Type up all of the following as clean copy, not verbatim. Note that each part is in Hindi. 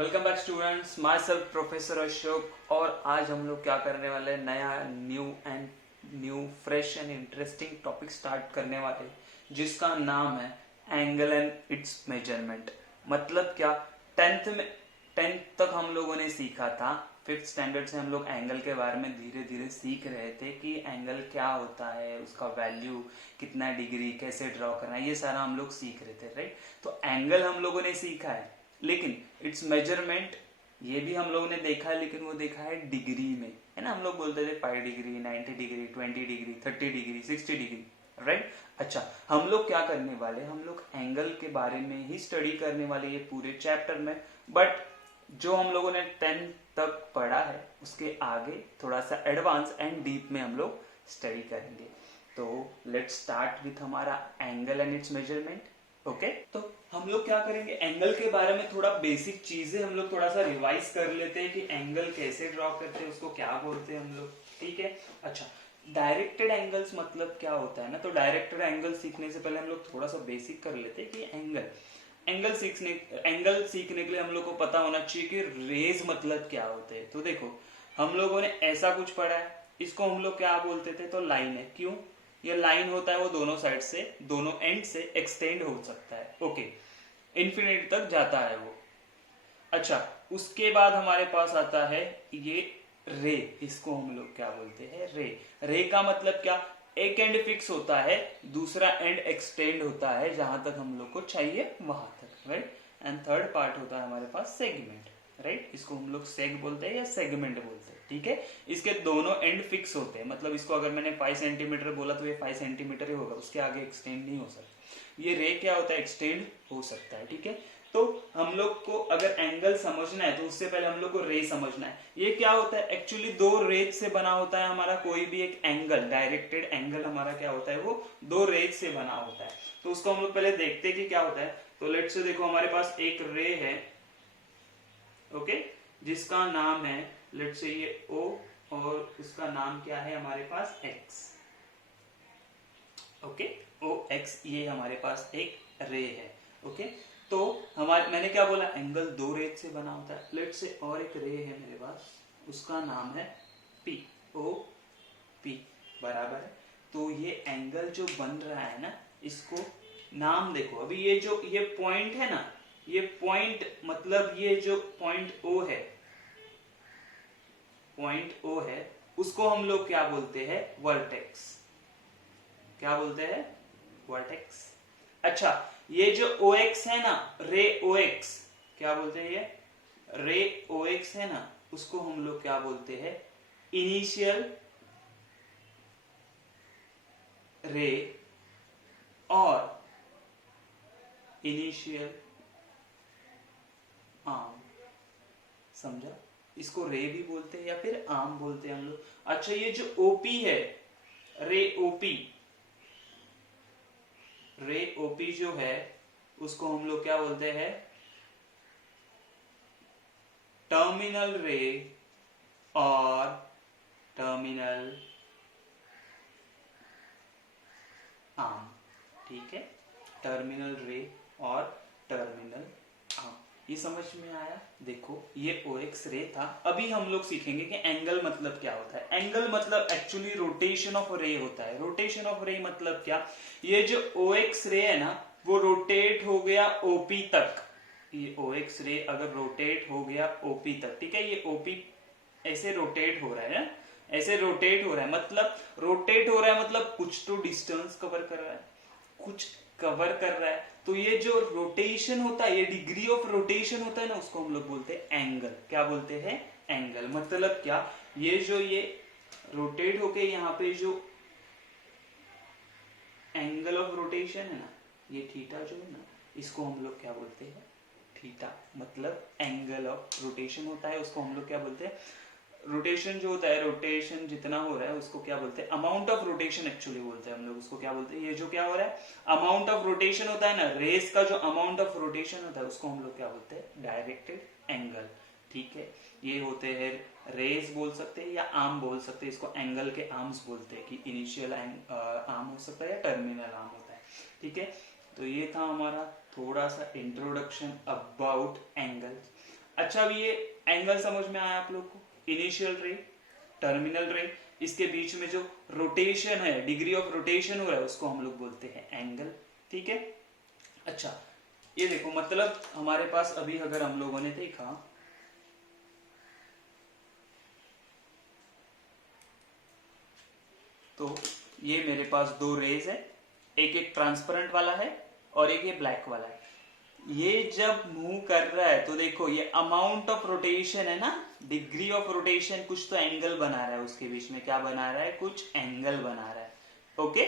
Welcome back students, my self professor Ashok. और आज हम लोग क्या करने वाले हैं, नया new fresh and interesting topic start करने वाले हैं, जिसका नाम है एंगल एंड इट्स मेजरमेंट। मतलब क्या, टेंथ तक हम लोगों ने सीखा था। फिफ्थ स्टैंडर्ड से हम लोग एंगल के बारे में धीरे धीरे सीख रहे थे कि एंगल क्या होता है, उसका वैल्यू कितना डिग्री, कैसे ड्रॉ करना है, ये सारा हम लोग सीख रहे थे, राइट। तो एंगल हम लोगों ने सीखा है, लेकिन इट्स मेजरमेंट ये भी हम लोगों ने देखा है, लेकिन वो देखा है डिग्री में, है ना। हम लोग बोलते थे 5 degree, 90 degree, 20 degree, 30 degree, 60 degree, right. अच्छा, हम लोग क्या करने वाले, हम लोग एंगल के बारे में ही स्टडी करने वाले ये पूरे चैप्टर में। बट जो हम लोगों ने 10 तक पढ़ा है, उसके आगे थोड़ा सा एडवांस एंड डीप में हम लोग स्टडी करेंगे। तो लेट्स स्टार्ट विथ हमारा angle and it's measurement. Okay, तो हम लोग क्या करेंगे, एंगल के बारे में थोड़ा बेसिक चीजें हम लोग थोड़ा सा रिवाइज कर लेते हैं कि एंगल कैसे ड्रॉ करते हैं, उसको क्या बोलते हैं हम लोग, ठीक है। अच्छा, डायरेक्टेड एंगल्स मतलब क्या होता है ना, तो डायरेक्टेड एंगल सीखने से पहले हम लोग थोड़ा सा बेसिक कर लेते हैं कि एंगल सीखने के लिए हम लोग को पता होना चाहिए कि रेज मतलब क्या होते हैं। तो देखो, हम लोगों ने ऐसा कुछ पढ़ा है, इसको हम लोग क्या बोलते थे, तो लाइन है। क्यों, ये लाइन होता है वो दोनों साइड से, दोनों एंड से एक्सटेंड हो सकता है, ओके, इन्फिनिटी तक जाता है वो। अच्छा, उसके बाद हमारे पास आता है ये रे, इसको हम लोग क्या बोलते हैं, रे। रे का मतलब क्या, एक एंड फिक्स होता है, दूसरा एंड एक्सटेंड होता है जहां तक हम लोग को चाहिए वहां तक, राइट। एंड थर्ड पार्ट होता है हमारे पास सेगमेंट, राइट। इसको हम लोग सेग बोलते हैं या सेगमेंट बोलते हैं, ठीक है। इसके दोनों एंड फिक्स होते हैं, मतलब इसको अगर मैंने 5 सेंटीमीटर बोला तो ये 5 सेंटीमीटर ही होगा, उसके आगे एक्सटेंड नहीं हो सकता। ये रे क्या होता है, एक्सटेंड हो सकता है, ठीक है। तो हम लोग को अगर एंगल समझना है तो उससे पहले हम लोग को रे समझना है। ये क्या होता है, एक्चुअली दो रेज से बना होता है हमारा कोई भी एक एंगल। डायरेक्टेड एंगल हमारा क्या होता है, वो दो रेज से बना होता है। तो उसको हम लोग पहले देखते हैं कि क्या होता है। तो लेट्स से देखो, हमारे पास एक रे है, ओके, जिसका नाम है, लेट्स से ये O, और उसका नाम क्या है हमारे पास X, ओके, OX, ये हमारे पास एक रे है, ओके। तो हमारे, मैंने क्या बोला, एंगल दो रेज से बना होता है। लेट्स से और एक रे है मेरे पास, उसका नाम है POP, बराबर है। तो ये एंगल जो बन रहा है ना, इसको नाम देखो, अभी ये जो ये पॉइंट है ना, ये पॉइंट मतलब ये जो पॉइंट O है, उसको हम लोग क्या बोलते हैं, वर्टेक्स। क्या बोलते हैं, वर्टेक्स। अच्छा, ये जो OX है ना, रे OX, क्या बोलते हैं, ये रे OX है ना, उसको हम लोग क्या बोलते हैं, इनिशियल रे और इनिशियल आर्म, समझा। इसको रे भी बोलते हैं या फिर आर्म बोलते हैं हम लोग। अच्छा, ये जो OP है, रे OP जो है, उसको हम लोग क्या बोलते हैं, टर्मिनल रे और टर्मिनल आर्म, ठीक है। टर्मिनल रे और टर्मिनल आर्म, ये समझ में आया। देखो, ये OX रे था। अभी हम लोग सीखेंगे कि एंगल मतलब क्या होता है। एंगल मतलब एक्चुअली रोटेशन ऑफ रे होता है। रोटेशन ऑफ रे मतलब क्या, ये जो OX रे है ना, वो रोटेट हो गया OP तक। ये OX रे अगर रोटेट हो गया OP तक, ठीक है, ये OP ऐसे रोटेट हो रहा है ना, ऐसे रोटेट हो रहा है, मतलब रोटेट हो रहा है मतलब कुछ तो डिस्टेंस कवर कर रहा है, कुछ कवर कर रहा है। तो ये जो रोटेशन होता है, ये डिग्री ऑफ रोटेशन होता है ना, उसको हम लोग बोलते हैं एंगल। क्या बोलते हैं, एंगल। मतलब क्या, ये जो ये रोटेट होके यहाँ पे जो एंगल ऑफ रोटेशन है ना, ये थीटा जो है ना, इसको हम लोग क्या बोलते हैं, थीटा। मतलब एंगल ऑफ रोटेशन होता है, उसको हम लोग क्या बोलते हैं, रोटेशन जो होता है, रोटेशन जितना हो रहा है उसको क्या बोलते हैं, अमाउंट ऑफ रोटेशन एक्चुअली बोलते हैं हम लोग उसको। क्या बोलते हैं, ये जो क्या हो रहा है, अमाउंट ऑफ रोटेशन होता है ना, रेस का जो अमाउंट ऑफ रोटेशन होता है, उसको हम लोग क्या बोलते हैं, डायरेक्टेड एंगल, ठीक है। ये होते हैं रेस बोल सकते हैं या आर्म बोल सकते हैं, इसको एंगल के आर्म्स बोलते हैं, कि इनिशियल आर्म हो सकता है या टर्मिनल आर्म होता है, ठीक है। तो ये था हमारा थोड़ा सा इंट्रोडक्शन अबाउट एंगल। अच्छा, अभी ये एंगल समझ में आया आप लोग को? इनिशियल रे, टर्मिनल रे, इसके बीच में जो रोटेशन है, डिग्री ऑफ रोटेशन हो रहा है, उसको हम लोग बोलते हैं एंगल। ठीक है। अच्छा, ये देखो, मतलब हमारे पास अभी अगर हम लोगों ने देखा तो ये मेरे पास दो रेज है, एक एक ट्रांसपेरेंट वाला है और एक ये ब्लैक वाला है। ये जब मूव कर रहा है तो देखो, ये अमाउंट ऑफ रोटेशन है ना, डिग्री ऑफ रोटेशन, कुछ तो एंगल बना रहा है उसके बीच में। क्या बना रहा है? कुछ एंगल बना रहा है। ओके,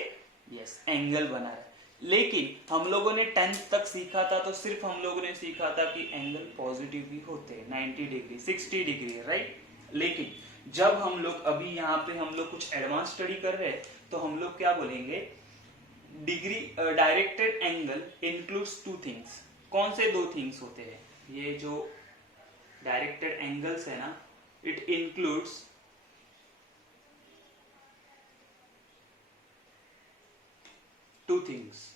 यस, एंगल बना रहा है। लेकिन हम लोगों ने 10th तक सीखा था तो सिर्फ हम लोगों ने सीखा था कि एंगल पॉजिटिव भी होते हैं, 90 डिग्री, 60 डिग्री, राइट। लेकिन जब हम लोग अभी यहाँ पे हम लोग कुछ एडवांस स्टडी कर रहे हैं तो हम लोग क्या बोलेंगे? Degree directed angle includes two things. कौन से दो थिंग्स होते हैं? ये जो डायरेक्टेड एंगल्स है ना, it includes two things.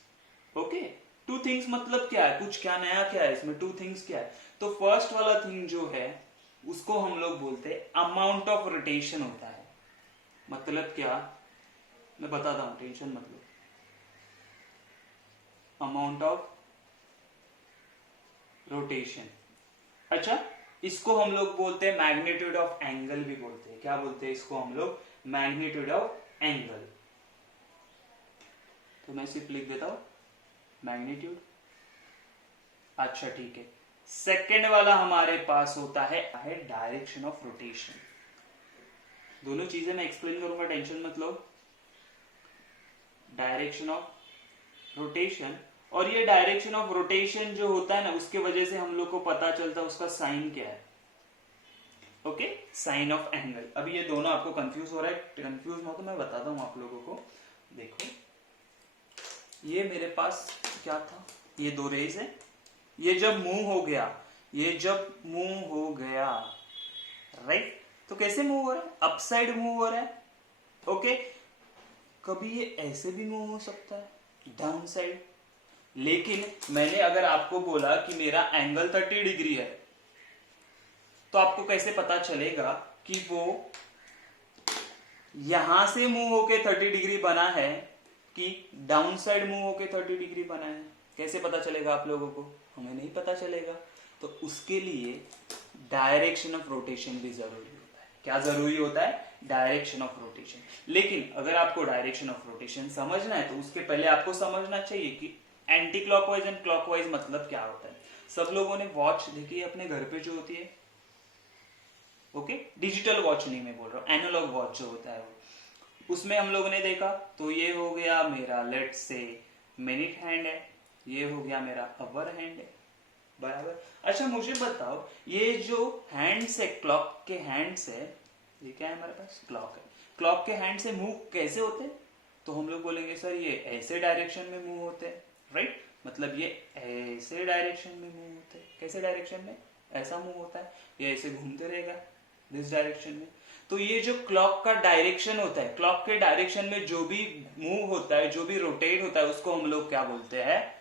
Okay, two things मतलब क्या है? कुछ क्या नया, क्या है इसमें? टू थिंग्स क्या है? तो फर्स्ट वाला थिंग जो है उसको हम लोग बोलते हैं अमाउंट ऑफ रोटेशन होता है। मतलब क्या? मैं बताता हूं, टेंशन मत लो। Amount of rotation. अच्छा, इसको हम लोग बोलते हैं मैग्नीट्यूड ऑफ एंगल भी बोलते हैं। क्या बोलते हैं इसको हम लोग? Magnitude of angle. तो मैं सिर्फ लिख देता हूं मैग्नीट्यूड। अच्छा, ठीक है। सेकेंड वाला हमारे पास होता है डायरेक्शन ऑफ रोटेशन। दोनों चीजें मैं एक्सप्लेन करूंगा, टेंशन मत लो। डायरेक्शन ऑफ रोटेशन, और ये डायरेक्शन ऑफ रोटेशन जो होता है ना, उसके वजह से हम लोग को पता चलता है उसका साइन क्या है। Okay, sine of angle. अभी ये दोनों आपको कंफ्यूज हो रहा है, कंफ्यूज ना हो तो मैं बताता हूं आप लोगों को। देखो, ये मेरे पास क्या था? ये दो रेज है, ये जब मूव हो गया, ये जब मूव हो गया, राइट, तो कैसे मूव हो रहा है? अपसाइड मूव हो रहा है। ओके, कभी ये ऐसे भी मूव हो सकता है, डाउन साइड। लेकिन मैंने अगर आपको बोला कि मेरा एंगल 30 डिग्री है, तो आपको कैसे पता चलेगा कि वो यहां से मूव होके 30 डिग्री बना है कि डाउन साइड मूव होके 30 डिग्री बना है? कैसे पता चलेगा आप लोगों को? हमें नहीं पता चलेगा। तो उसके लिए डायरेक्शन ऑफ रोटेशन भी जरूरी होता है। क्या जरूरी होता है? Direction of rotation. लेकिन अगर आपको डायरेक्शन ऑफ रोटेशन समझना है तो उसके पहले आपको समझना चाहिए कि एंटी क्लॉकवाइज एंड क्लॉकवाइज मतलब क्या होता है। सब लोगों ने वॉच देखी है अपने घर पे जो होती है? ओके, डिजिटल वॉच नहीं मैं बोल रहा हूँ, एनालॉग वॉच जो होता है वो। उसमें हम लोगों ने देखा तो ये हो गया मेरा, लेट्स से, मिनट हैंड है, ये हो गया मेरा अवर हैंड है, बराबर। अच्छा, मुझे बताओ, ये जो हैंड्स है, क्लॉक के हैंड्स है, ये क्या है हमारे पास? क्लॉक है। क्लॉक के हैंड से मूव कैसे होते हैं? तो हम लोग बोलेंगे सर ये ऐसे डायरेक्शन में मूव होते हैं, राइट। मतलब ये ऐसे डायरेक्शन में मूव होते हैं। कैसे डायरेक्शन में? ऐसा मूव होता है, ये ऐसे घूमते रहेगा दिस डायरेक्शन में। तो ये जो क्लॉक का डायरेक्शन होता है, क्लॉक के डायरेक्शन में जो भी मूव होता है, जो भी रोटेट होता है, उसको हम लोग क्या बोलते हैं?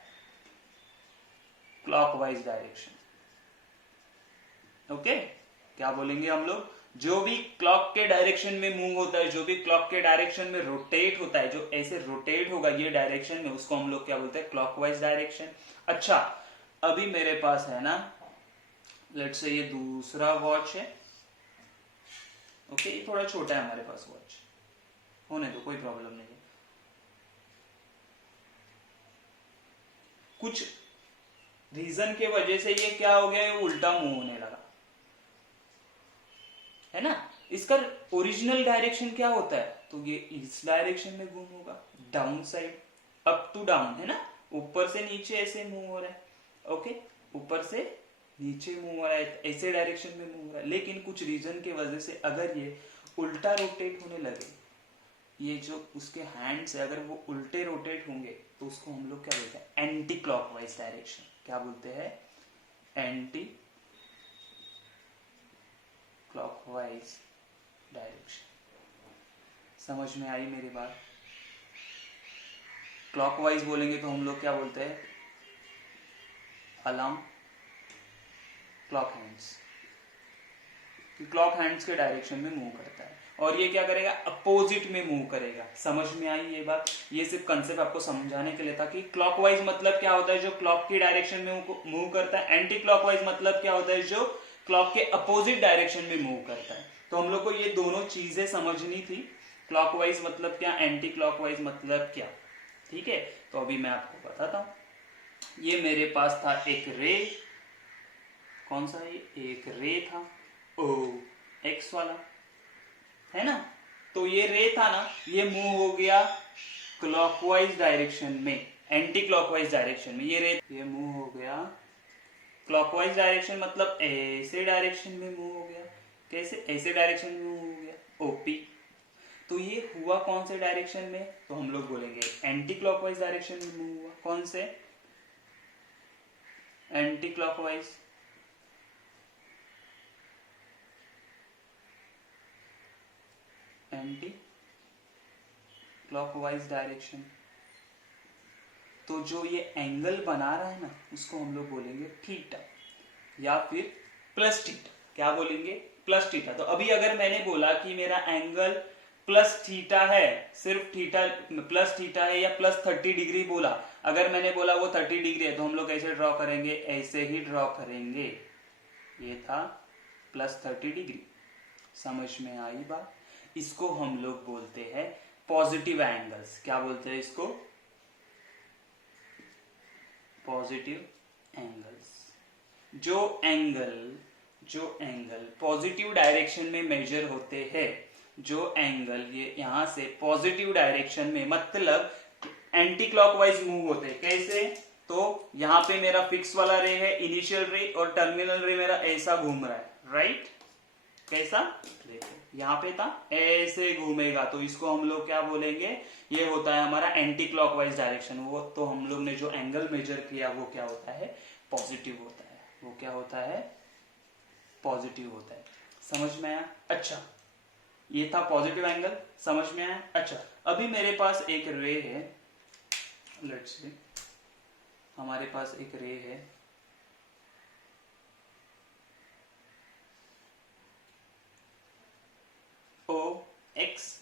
Clockwise direction. ओके, क्या बोलेंगे हम लोग? जो भी क्लॉक के डायरेक्शन में मूव होता है, जो भी क्लॉक के डायरेक्शन में रोटेट होता है, जो ऐसे रोटेट होगा ये डायरेक्शन में, उसको हम लोग क्या बोलते हैं? Clockwise direction. अच्छा, अभी मेरे पास है ना, लेट्स से ये दूसरा वॉच है। ओके, ये थोड़ा छोटा है हमारे पास वॉच, होने दो, कोई प्रॉब्लम नहीं है। कुछ रीजन के वजह से ये क्या हो गया? ये उल्टा मूव होने लगा, है ना। इसका ओरिजिनल डायरेक्शन क्या होता है? तो ये इस डायरेक्शन में मूव होगा, down side, up to down, है ना। ऊपर से नीचे ऐसे मूव हो रहा है। ओके, ऊपर से नीचे मूव हो रहा है, ऐसे डायरेक्शन में मूव हो रहा है। लेकिन कुछ रीजन के वजह से अगर ये उल्टा रोटेट होने लगे, ये जो उसके हैंड्स है अगर वो उल्टे रोटेट होंगे, तो उसको हम लोग क्या बोलते हैं? Anti clockwise direction. क्या बोलते हैं? Anti clockwise direction. समझ में आई मेरी बात? क्लॉकवाइज बोलेंगे तो हम लोग क्या बोलते हैं? Alarm clock hands. कि क्लॉक हैंड्स के डायरेक्शन में मूव करता है, और ये क्या करेगा, अपोजिट में मूव करेगा। समझ में आई ये बात? ये सिर्फ कंसेप्ट आपको समझाने के लिए था कि क्लॉकवाइज मतलब क्या होता है, जो क्लॉक की डायरेक्शन में मूव करता है। एंटी क्लॉकवाइज मतलब क्या होता है, जो क्लॉक के अपोजिट डायरेक्शन में मूव करता है। तो हम लोग को ये दोनों चीजें समझनी थी, क्लॉकवाइज मतलब क्या, एंटी क्लॉकवाइज मतलब क्या। ठीक है, तो अभी मैं आपको बताता हूं। ये मेरे पास था एक रे, कौन सा है, एक रे था ओ एक्स वाला, है ना। तो ये रे था ना, ये मूव हो गया क्लॉकवाइज डायरेक्शन में, एंटी क्लॉकवाइज डायरेक्शन में। ये रे ये मूव हो गया क्लॉकवाइज डायरेक्शन, मतलब ऐसे डायरेक्शन में मूव हो गया। कैसे, ऐसे डायरेक्शन में मूव हो गया, ओपी। तो ये हुआ कौन से डायरेक्शन में, तो हम लोग बोलेंगे एंटी क्लॉकवाइज डायरेक्शन में मूव हुआ। कौन से, anti clockwise. Anti clockwise direction. तो जो ये एंगल बना रहा है ना, उसको हम लोग बोलेंगे थीटा या फिर प्लस थीटा। क्या बोलेंगे, प्लस थीटा। तो अभी अगर मैंने बोला कि मेरा एंगल प्लस थीटा है, सिर्फ थीटा प्लस थीटा है, या प्लस 30 डिग्री बोला, अगर मैंने बोला वो 30 डिग्री है, तो हम लोग कैसे ड्रॉ करेंगे, ऐसे ही ड्रॉ करेंगे। ये था प्लस 30 डिग्री। समझ में आई बात? इसको हम लोग बोलते हैं पॉजिटिव एंगल्स। क्या बोलते हैं इसको, पॉजिटिव एंगल्स। जो एंगल पॉजिटिव डायरेक्शन में मेजर होते हैं, जो एंगल ये यहां से पॉजिटिव डायरेक्शन में, मतलब एंटी क्लॉकवाइज मूव होते हैं। कैसे, तो यहां पे मेरा फिक्स वाला रे है, इनिशियल रे, और टर्मिनल रे मेरा ऐसा घूम रहा है, राइट। कैसा, देखो यहाँ पे था, ऐसे घूमेगा, तो इसको हम लोग क्या बोलेंगे, ये होता है हमारा एंटी क्लॉकवाइज डायरेक्शन। वो तो हम लोग ने जो एंगल मेजर किया वो क्या होता है, पॉजिटिव होता है। वो क्या होता है, पॉजिटिव होता है। समझ में आया? अच्छा, ये था पॉजिटिव एंगल, समझ में आया? अच्छा, अभी मेरे पास एक रे है, लेट्स सी, हमारे पास एक रे है, ओ एक्स,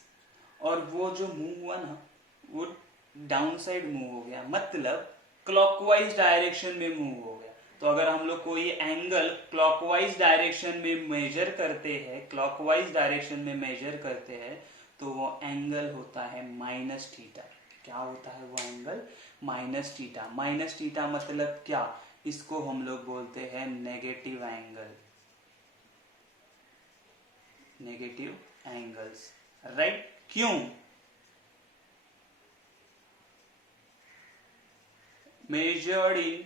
और वो जो मूव हुआ ना, वो डाउन साइड मूव हो गया, मतलब क्लॉकवाइज डायरेक्शन में मूव हो गया। तो अगर हम लोग कोई एंगल क्लॉकवाइज डायरेक्शन में मेजर करते हैं, क्लॉकवाइज डायरेक्शन में मेजर करते हैं, तो वो एंगल होता है माइनस थीटा। क्या होता है वो angle, minus theta. Minus theta मतलब क्या, इसको हम लोग बोलते हैं negative angle, negative angles, right. क्यों, measured in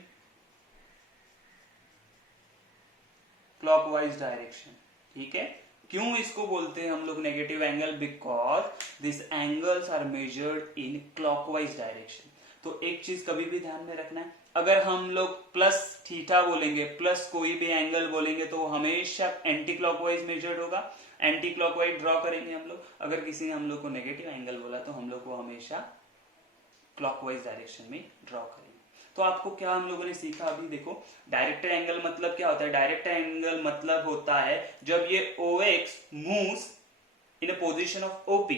clockwise direction। ठीक है, क्यों इसको बोलते हैं हम लोग negative angle, because this angles are measured in clockwise direction. तो एक चीज कभी भी ध्यान में रखना है, अगर हम लोग प्लस थीटा बोलेंगे, प्लस कोई भी एंगल बोलेंगे, तो हमेशा एंटी क्लॉकवाइज मेजर्ड होगा, एंटी क्लॉकवाइज ड्रॉ करेंगे हम लोग। अगर किसी ने हम लोग को नेगेटिव एंगल बोला, तो हम लोग को हमेशा क्लॉकवाइज डायरेक्शन में ड्रॉ करेंगे। तो आपको क्या हम लोगों ने सीखा, अभी देखो, डायरेक्टेड एंगल मतलब क्या होता है, डायरेक्टेड एंगल मतलब होता है जब ये OX moves in a position of OP,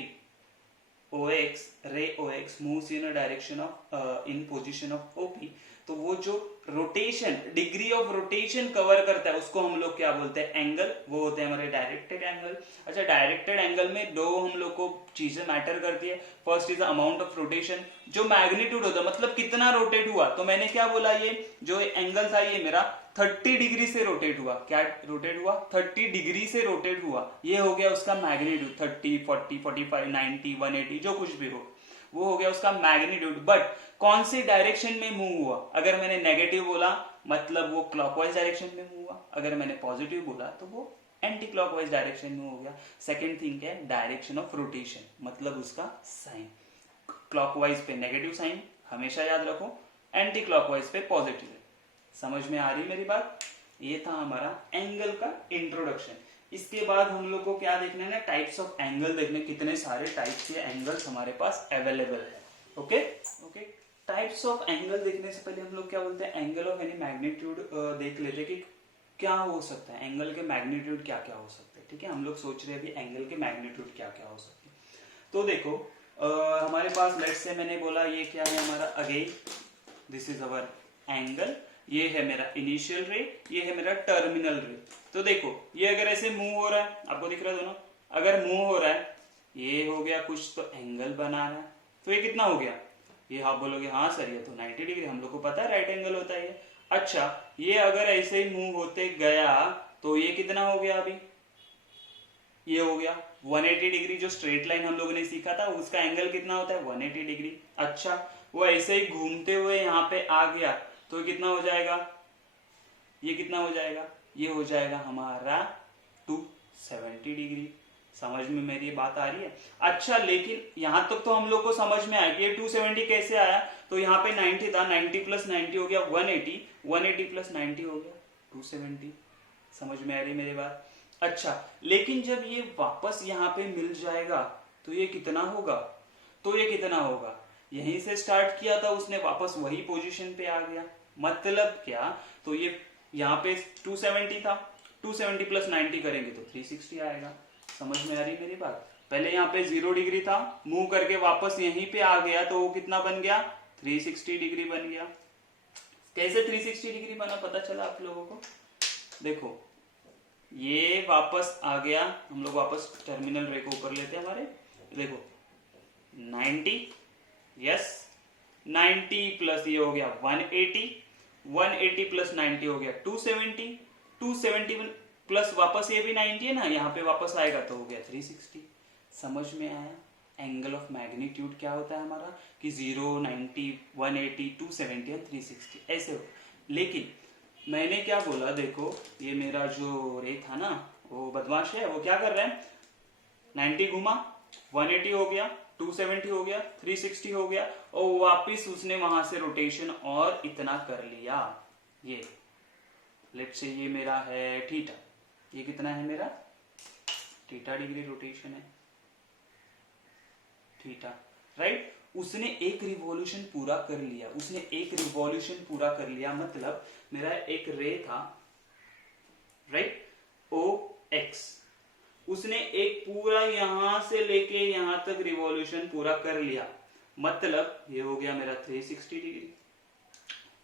OX रे OX moves in a direction of in position of OP, तो वो जो rotation, degree of rotation cover करता है, उसको हम लोग क्या बोलते हैं, एंगल। वो होते हैं हमारे डायरेक्टेड एंगल। अच्छा, डायरेक्टेड एंगल में दो हम लोग को चीजें मैटर करती है। First is amount of rotation, जो मैग्नीट्यूड होता है, मतलब कितना रोटेट हुआ। तो मैंने क्या बोला, ये जो एंगल था ये मेरा 30 डिग्री से रोटेट हुआ। क्या रोटेट हुआ, 30 डिग्री से रोटेट हुआ, ये हो गया उसका मैग्नीट्यूड। 30, 40, 45, 90, 180, जो कुछ भी हो, वो हो गया उसका मैग्नीट्यूड। बट कौन सी डायरेक्शन में मूव हुआ, अगर मैंने नेगेटिव बोला मतलब वो क्लॉकवाइज डायरेक्शन में मूव हुआ, अगर मैंने पॉजिटिव बोला तो वो एंटी क्लॉकवाइज डायरेक्शन में हो गया। सेकेंड थिंग क्या है, डायरेक्शन ऑफ रोटेशन, मतलब उसका साइन। क्लॉकवाइज पे नेगेटिव साइन हमेशा याद रखो, एंटी क्लॉकवाइज पे पॉजिटिव। समझ में आ रही मेरी बात? ये था हमारा एंगल का इंट्रोडक्शन। इसके बाद हम लोग को क्या देखना है ना, टाइप्स ऑफ एंगल देखने, कितने सारे टाइप्स के एंगल्स हमारे पास अवेलेबल है। Okay okay, types of angle देखने से पहले हम लोग क्या बोलते हैं, एंगल ऑफ एनी मैग्नीट्यूड देख लेते हैं कि क्या हो सकता है, एंगल के मैग्नीट्यूड क्या क्या हो सकते हैं। ठीक है, हम लोग सोच रहे हैं अभी एंगल के मैग्नीट्यूड क्या क्या हो सकते हैं। तो देखो हमारे पास लेट्स से मैंने बोला ये क्या है हमारा, again this is our angle, ये है मेरा इनिशियल रे, ये है मेरा टर्मिनल रे। तो देखो ये अगर ऐसे मूव हो रहा है, आपको दिख रहा है दोनों, अगर मूव हो रहा है ये हो गया कुछ तो एंगल बना रहा है, तो ये कितना हो गया, ये आप बोलोगे हाँ सर ये तो 90 डिग्री, हम लोग को पता है राइट एंगल होता है ये। अच्छा ये अगर ऐसे ही मूव होते गया तो ये कितना हो गया, अभी ये हो गया 180 डिग्री। जो स्ट्रेट लाइन हम लोगों ने सीखा था उसका एंगल कितना होता है 180 डिग्री। अच्छा वो ऐसे ही घूमते हुए यहाँ पे आ गया तो कितना हो जाएगा, ये कितना हो जाएगा, ये हो जाएगा हमारा 270 डिग्री। समझ में मेरी बात आ रही है। अच्छा लेकिन यहां तक तो हम लोग को समझ में आया कि ये 270 कैसे आया, तो यहाँ पे 90 था, 90 प्लस 90 हो गया 180, 180 प्लस 90 हो गया 270। समझ में आ रही मेरी बात। अच्छा लेकिन जब ये वापस यहाँ पे मिल जाएगा तो ये कितना होगा, तो ये कितना होगा, यहीं से स्टार्ट किया था उसने, वापस वही पोजीशन पे आ गया। मतलब क्या, तो ये यहाँ पे 270 था, 270 प्लस 90 करेंगे तो 360 आएगा। समझ में आ रही मेरी बात। पहले यहाँ पे 0 डिग्री था, मूव करके वापस यहीं पे आ गया तो वो कितना बन गया, 360 डिग्री बन गया। कैसे 360 डिग्री बना पता चला आप लोगों को, देखो ये वापस आ गया, हम लोग वापस टर्मिनल रे को ऊपर लेते हैं हमारे, देखो 90, यस 90 प्लस ये हो गया 180, 180 प्लस 90 हो गया 270, 270 प्लस वापस ये भी 90 है ना, यहाँ पे वापस आएगा तो हो गया 360। समझ में आया। एंगल ऑफ मैग्नीट्यूड क्या होता है हमारा कि 0, 90, 180, 270 और 360 ऐसे हो। लेकिन मैंने क्या बोला, देखो ये मेरा जो रे था ना वो बदमाश है, वो क्या कर रहा है 90 घुमा 180 हो गया, 270 हो गया, 360 हो गया और वापिस उसने वहां से रोटेशन और इतना कर लिया। ये लेट्स से ये मेरा है थीटा, ये कितना है मेरा थीटा डिग्री रोटेशन है थीटा, राइट। उसने एक रिवॉल्यूशन पूरा कर लिया, उसने एक रिवॉल्यूशन पूरा कर लिया, मतलब मेरा एक रे था, राइट, ओ एक्स, उसने एक पूरा यहां से लेके यहां तक रिवॉल्यूशन पूरा कर लिया, मतलब ये हो गया मेरा 360 डिग्री।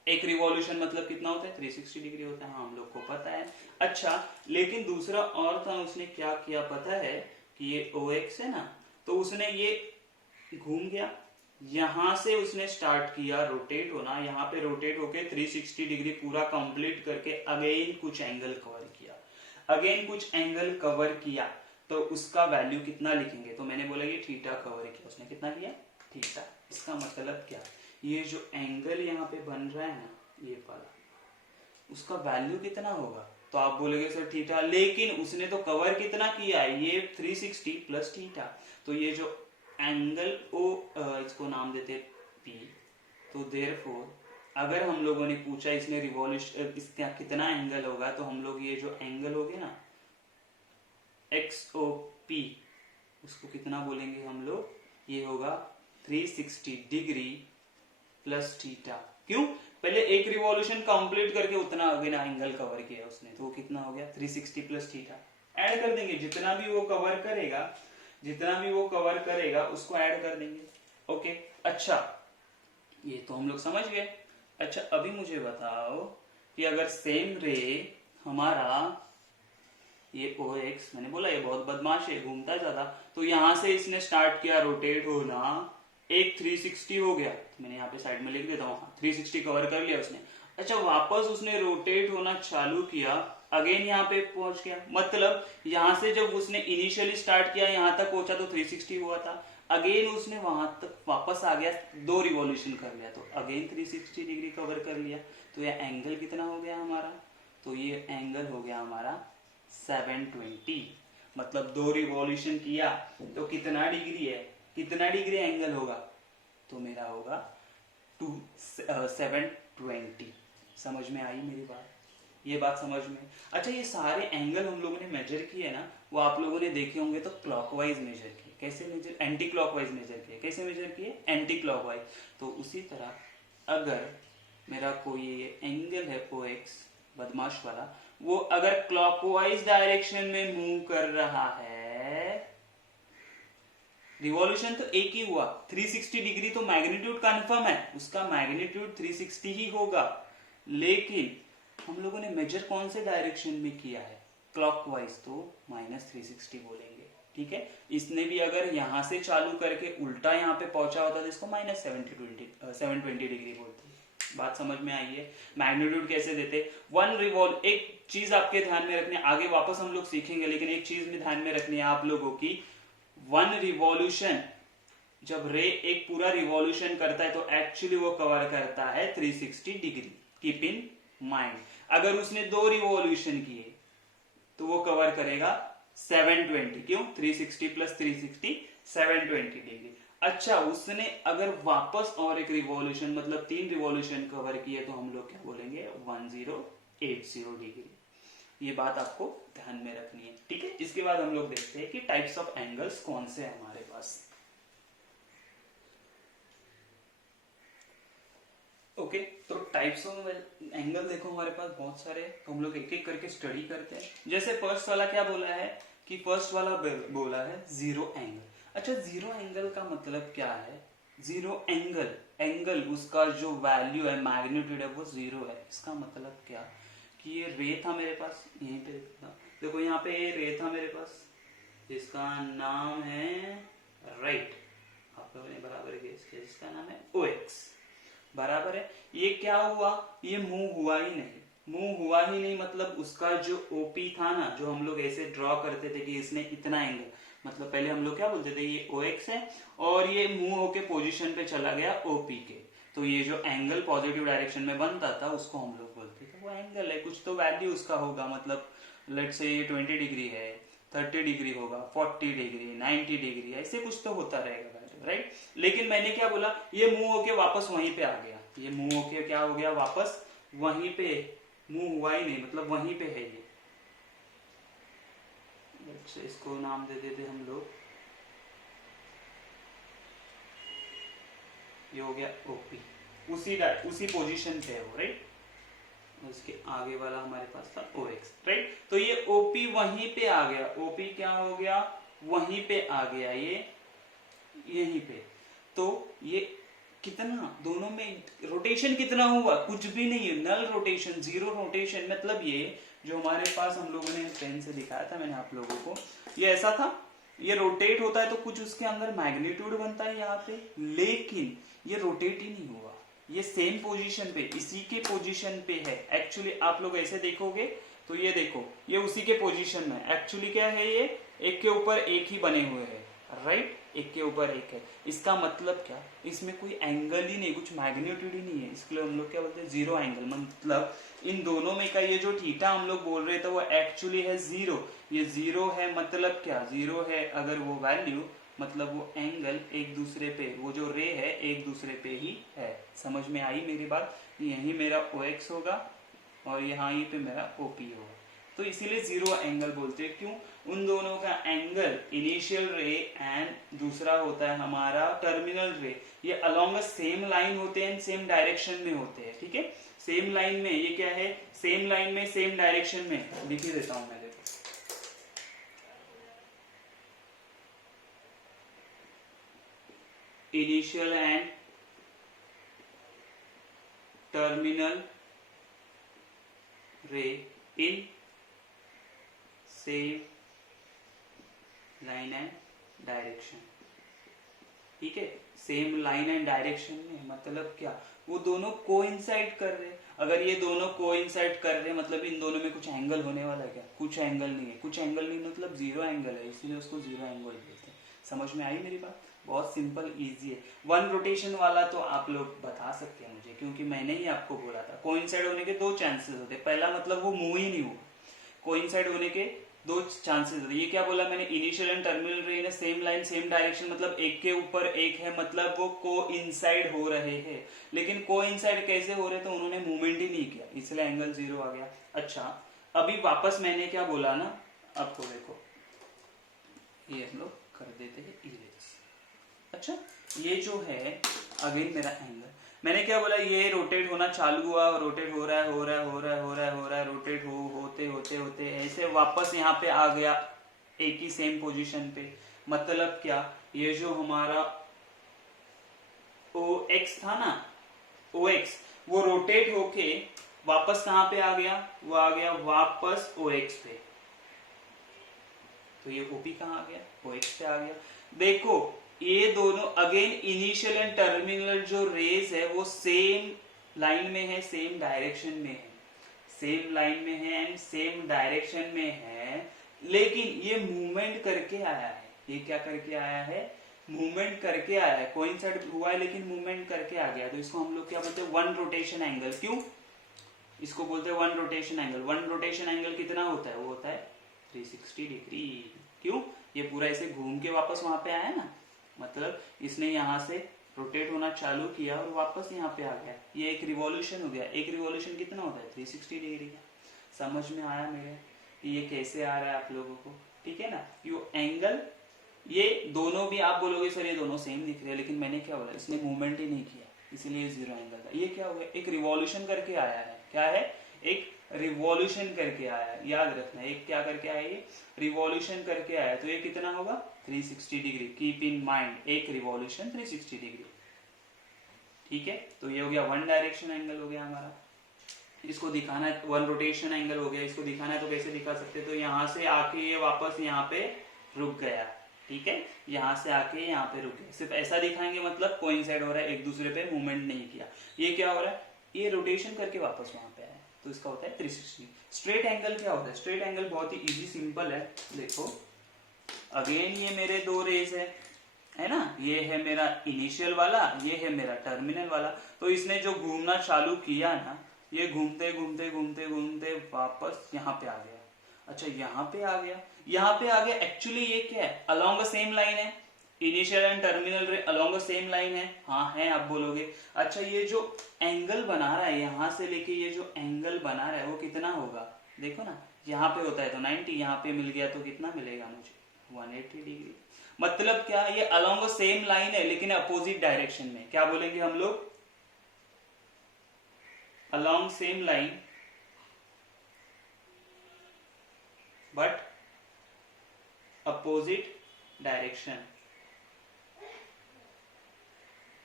एक रिवॉल्यूशन मतलब कितना होता है 360 डिग्री होता है, हाँ हम लोग को पता है। अच्छा लेकिन दूसरा और था, उसने क्या किया पता है कि ये OX है ना, तो उसने ये घूम गया, यहां से उसने स्टार्ट किया रोटेट होना, यहाँ पे रोटेट होके 360 डिग्री पूरा कंप्लीट करके अगेन कुछ एंगल कवर किया, अगेन कुछ एंगल कवर किया, तो उसका वैल्यू कितना लिखेंगे, तो मैंने बोला ये थीटा कवर किया, उसने कितना किया थीटा। इसका मतलब क्या, ये जो एंगल यहाँ पे बन रहा है ना ये वाला, उसका वैल्यू कितना होगा, तो आप बोलोगे सर थीटा, लेकिन उसने तो कवर कितना किया है, ये 360 प्लस थीटा, तो ये जो एंगल ओ इसको नाम देते P, तो देयरफॉर अगर हम लोगों ने पूछा इसने रिवॉल्यूशन इसका कितना एंगल होगा, तो हम लोग ये जो एंगल हो गया ना XOP, उसको कितना बोलेंगे हम लोग, ये होगा 360 डिग्री प्लस थीटा। क्यों, पहले एक रिवॉल्यूशन कंप्लीट करके उतना अगेन एंगल कवर किया उसने, तो वो कितना हो गया 360 प्लस थीटा। ऐड कर देंगे, जितना भी वो कवर करेगा, जितना भी वो कवर करेगा उसको ऐड कर देंगे। ओके अच्छा ये तो हम लोग समझ गए। अच्छा अभी मुझे बताओ कि अगर सेम रे हमारा ये OX, मैंने बोला ये बहुत बदमाश है, घूमता ज्यादा, तो यहां से इसने स्टार्ट किया रोटेट होना, एक 360 हो गया, तो मैंने यहाँ पे साइड में लिख देता हूँ, 360 कवर कर लिया उसने। अच्छा वापस उसने रोटेट होना चालू किया, अगेन यहाँ पे पहुंच गया, मतलब यहाँ से जब उसने इनिशियली स्टार्ट किया यहाँ तक पहुंचा तो 360 हुआ था, अगेन उसने वहां तक वापस आ गया, 2 रिवॉल्यूशन कर लिया, तो अगेन 360 डिग्री कवर कर लिया, तो ये एंगल कितना हो गया हमारा, तो ये एंगल हो गया हमारा 720, मतलब 2 रिवॉल्यूशन किया तो कितना डिग्री है, कितना डिग्री एंगल होगा, तो मेरा होगा 720। समझ में आई मेरी बात, ये बात समझ में। अच्छा ये सारे एंगल हम लोगों ने मेजर किए ना, वो आप लोगों ने देखे होंगे तो क्लॉकवाइज मेजर किए, कैसे मेजर, एंटी क्लॉकवाइज मेजर किए, कैसे मेजर किए एंटी क्लॉकवाइज। तो उसी तरह अगर मेरा कोई एंगल है OX बदमाश वाला, वो अगर क्लॉकवाइज डायरेक्शन में मूव कर रहा है, रिवॉल्यूशन तो एक ही हुआ, 360 डिग्री तो मैग्नीट्यूड कंफर्म है, उसका मैग्नीट्यूड 360 ही होगा, लेकिन हम लोगों ने मेजर कौन से डायरेक्शन में किया है, क्लॉकवाइज, तो -360 बोलेंगे, ठीक है। इसने भी अगर यहां से चालू करके उल्टा यहाँ पे पहुंचा होता तो इसको -720 डिग्री बोलते। बात समझ में आई है। मैग्नीट्यूड कैसे देते, एक चीज आपके ध्यान में रखनी, आगे वापस हम लोग सीखेंगे, लेकिन एक चीज में ध्यान में रखनी है आप लोगों की, 1 रिवॉल्यूशन, जब रे एक पूरा रिवॉल्यूशन करता है तो एक्चुअली वो कवर करता है 360 डिग्री, कीप इन माइंड। अगर उसने 2 रिवॉल्यूशन किए तो वो कवर करेगा 720, क्यों, 360 प्लस 360 720 डिग्री। अच्छा, उसने अगर वापस और एक रिवॉल्यूशन मतलब 3 रिवॉल्यूशन कवर किए तो हम लोग क्या बोलेंगे, 1080 डिग्री। ये बात आपको ध्यान में रखनी है, ठीक है। इसके बाद हम लोग देखते हैं कि टाइप्स ऑफ एंगल्स कौन से हैं हमारे पास। ओके, तो टाइप्स ऑफ एंगल देखो हमारे पास बहुत सारे, तो हम लोग एक एक करके स्टडी करते हैं। जैसे फर्स्ट वाला क्या बोला है कि फर्स्ट वाला बोला है जीरो एंगल। अच्छा, जीरो एंगल का मतलब क्या है, जीरो एंगल उसका जो वैल्यू है, मैग्नीट्यूड है, वो जीरो है। इसका मतलब क्या कि ये रे था मेरे पास, यहीं पे देखो, यहाँ पे ये रे था मेरे पास, जिसका नाम है राइट, आप लोगों ने बराबर गेस किया, जिसका नाम है OX, बराबर है। ये क्या हुआ, ये मूव हुआ ही नहीं, मतलब उसका जो OP था ना, जो हम लोग ऐसे ड्रॉ करते थे कि इसने इतना एंगल, मतलब पहले हम लोग क्या बोलते थे, ये OX है और ये मूव होके पोजीशन पे चला गया OP के, तो ये जो एंगल पॉजिटिव डायरेक्शन में बनता था उसको हम लोग बोलते थे वो एंगल है, कुछ तो वैल्यू उसका होगा, मतलब लेट से ये 20 डिग्री है, 30 डिग्री होगा, 40 डिग्री, 90 डिग्री, ऐसे कुछ तो होता रहेगा, राइट। लेकिन मैंने क्या बोला, ये मूव होके वापस वहीं पे आ गया, ये मूव होके क्या हो गया, वापस वहीं पे, मूव हुआ ही नहीं, मतलब वहीं पे है ये। इसको नाम दे देते हम लोग, ये हो गया OP, उसी पोजीशन पे है वो, राइट। उसके आगे वाला हमारे पास था OX, राइट। तो ये OP वहीं पे आ गया, OP क्या हो गया, वहीं पे आ गया, ये यहीं पे। तो ये कितना, दोनों में रोटेशन कितना हुआ, कुछ भी नहीं है, नल रोटेशन, जीरो रोटेशन। मतलब ये जो हमारे पास हम लोगों ने पेन से दिखाया था मैंने आप लोगों को, ये ऐसा था, ये रोटेट होता है तो कुछ उसके अंदर मैग्नीट्यूड बनता है यहाँ पे, लेकिन ये रोटेट ही नहीं हुआ, ये सेम पोजीशन पे, इसी के पोजीशन पे है। एक्चुअली आप लोग ऐसे देखोगे तो ये देखो, ये उसी के पोजीशन में, एक्चुअली क्या है, ये एक के ऊपर एक ही बने हुए हैं, राइट, एक के ऊपर एक है। इसका मतलब क्या, इसमें कोई एंगल ही नहीं, कुछ मैग्नीट्यूड ही नहीं है, इसके लिए हम लोग क्या बोलते हैं, जीरो एंगल। मतलब इन दोनों में का ये जो थीटा हम लोग बोल रहे थे वो एक्चुअली है जीरो, ये जीरो है, मतलब क्या, जीरो है अगर वो वैल्यू, मतलब वो एंगल एक दूसरे पे, वो जो रे है एक दूसरे पे ही है। समझ में आई मेरी बात, यही मेरा OX होगा और यहाँ ही पे मेरा OP होगा, तो इसीलिए जीरो एंगल बोलते हैं। क्यों, उन दोनों का एंगल, इनिशियल रे एंड दूसरा होता है हमारा टर्मिनल रे, ये अलोंग सेम लाइन होते हैं, सेम डायरेक्शन में होते हैं, ठीक है। सेम लाइन में, ये क्या है, सेम लाइन में सेम डायरेक्शन में, लिख ही देता हूं मैं, देखो, इनिशियल एंड टर्मिनल रे in same line and direction, ठीक है। सेम लाइन एंड डायरेक्शन में मतलब क्या, वो दोनों कोइंसाइड कर रहे हैं। अगर ये दोनों कोइंसाइड कर रहे हैं मतलब इन दोनों में कुछ एंगल होने वाला है क्या, कुछ एंगल नहीं है, कुछ एंगल नहीं मतलब जीरो एंगल है, इसीलिए उसको जीरो एंगल बोलते हैं। समझ में आई मेरी बात, बहुत सिंपल इजी है। वन रोटेशन वाला तो आप लोग बता सकते हैं मुझे, क्योंकि मैंने ही आपको बोला था कोइंसाइड होने के 2 चांसेस होते हैं। पहला मतलब वो मूव ही नहीं हुआ, कोइंसाइड होने के 2 चांसेस होते हैं। ये क्या बोला मैंने, इनिशियल एंड टर्मिनल रे in same line same direction, मतलब एक के ऊपर एक है, मतलब वो कोइंसाइड हो रहे हैं। लेकिन कोइंसाइड कैसे हो रहे, तो उन्होंने मूवमेंट ही नहीं किया, इसलिए एंगल जीरो आ गया। अच्छा, अभी वापस मैंने क्या बोला ना, आपको देखो, ये हम लोग कर देते हैं इरेज। अच्छा, ये जो है अगेन मेरा एंगल, मैंने क्या बोला, ये रोटेट होना चालू हुआ, रोटेट हो रहा है हो रहा है हो रहा है हो रहा है हो रहा है, रोटेट होते होते होते ऐसे वापस यहाँ पे आ गया एक ही सेम पोजीशन पे। मतलब क्या, ये जो हमारा ओ एक्स था ना, ओ एक्स, वो रोटेट होके वापस कहां पे आ गया, वो आ गया वापस ओ एक्स पे। तो ये ओपी कहां आ गया, ओ एक्स पे आ गया। देखो ये दोनों अगेन इनिशियल एंड टर्मिनल जो रेज है वो सेम लाइन में है, सेम डायरेक्शन में है, सेम लाइन में है एंड सेम डायरेक्शन में है, लेकिन ये मूवमेंट करके आया है। ये क्या करके आया है, मूवमेंट करके आया है, कोइंसाइड हुआ है लेकिन मूवमेंट करके आ गया। तो इसको हम लोग क्या बोलते हैं, वन रोटेशन एंगल। क्यों इसको बोलते हैं one rotation angle? One rotation angle कितना होता है, वो होता है 360 डिग्री। क्यों, ये पूरा ऐसे घूम के वापस वहां पे आया ना, मतलब इसने यहाँ से रोटेट होना चालू किया और वापस यहाँ पे आ गया, ये एक रिवॉल्यूशन हो गया। एक रिवॉल्यूशन कितना होता है, 360 डिग्री का। समझ में आया मेरे कि ये कैसे आ रहा है आप लोगों को? ठीक है ना, यो एंगल, ये दोनों भी आप बोलोगे सर ये दोनों सेम दिख रहे हैं, लेकिन मैंने क्या बोला, इसने मूवमेंट ही नहीं किया, इसीलिए जीरो एंगल था। ये क्या हो गया, एक रिवॉल्यूशन करके आया है। क्या है, एक रिवॉल्यूशन करके आया है, याद रखना। एक क्या करके आया, ये रिवॉल्यूशन करके आया, तो ये कितना होगा, 360 डिग्री। कीप इन माइंड, एक रिवॉल्यूशन 360 डिग्री। ठीक है, तो ये हो गया वन डायरेक्शन एंगल हो गया हमारा। इसको दिखाना है, वन रोटेशन एंगल हो गया। इसको दिखाना है तो कैसे दिखा सकते हैं, तो यहाँ से आके ये वापस यहाँ पे रुक गया। ठीक है, यहाँ से आके यहाँ पे रुक गया। सिर्फ ऐसा दिखाएंगे मतलब कोइंसाइड हो रहा है, एक दूसरे पे मूवमेंट नहीं किया। ये क्या हो रहा है, ये रोटेशन करके वापस वहां पे आया, तो इसका होता है 360। स्ट्रेट एंगल क्या होता है, स्ट्रेट एंगल बहुत ही इजी सिंपल है। देखो अगेन ये मेरे दो रेज है ना, ये है मेरा इनिशियल वाला, ये है मेरा टर्मिनल वाला। तो इसने जो घूमना चालू किया ना, ये घूमते घूमते घूमते घूमते वापस यहाँ पे आ गया। अच्छा यहाँ पे आ गया, यहाँ पे आ गया। एक्चुअली ये क्या है, अलोंग द सेम लाइन है, initial and terminal along the same line है। हाँ है, आप बोलोगे। अच्छा ये जो एंगल बना रहा है, यहाँ से लेके ये जो एंगल बना रहा है वो कितना होगा, देखो ना, यहाँ पे होता है तो 90, यहाँ पे मिल गया तो कितना मिलेगा मुझे, 180 डिग्री। मतलब क्या, ये अलोंग सेम लाइन है लेकिन अपोजिट डायरेक्शन में। क्या बोलेंगे हम लोग, along same line but opposite direction.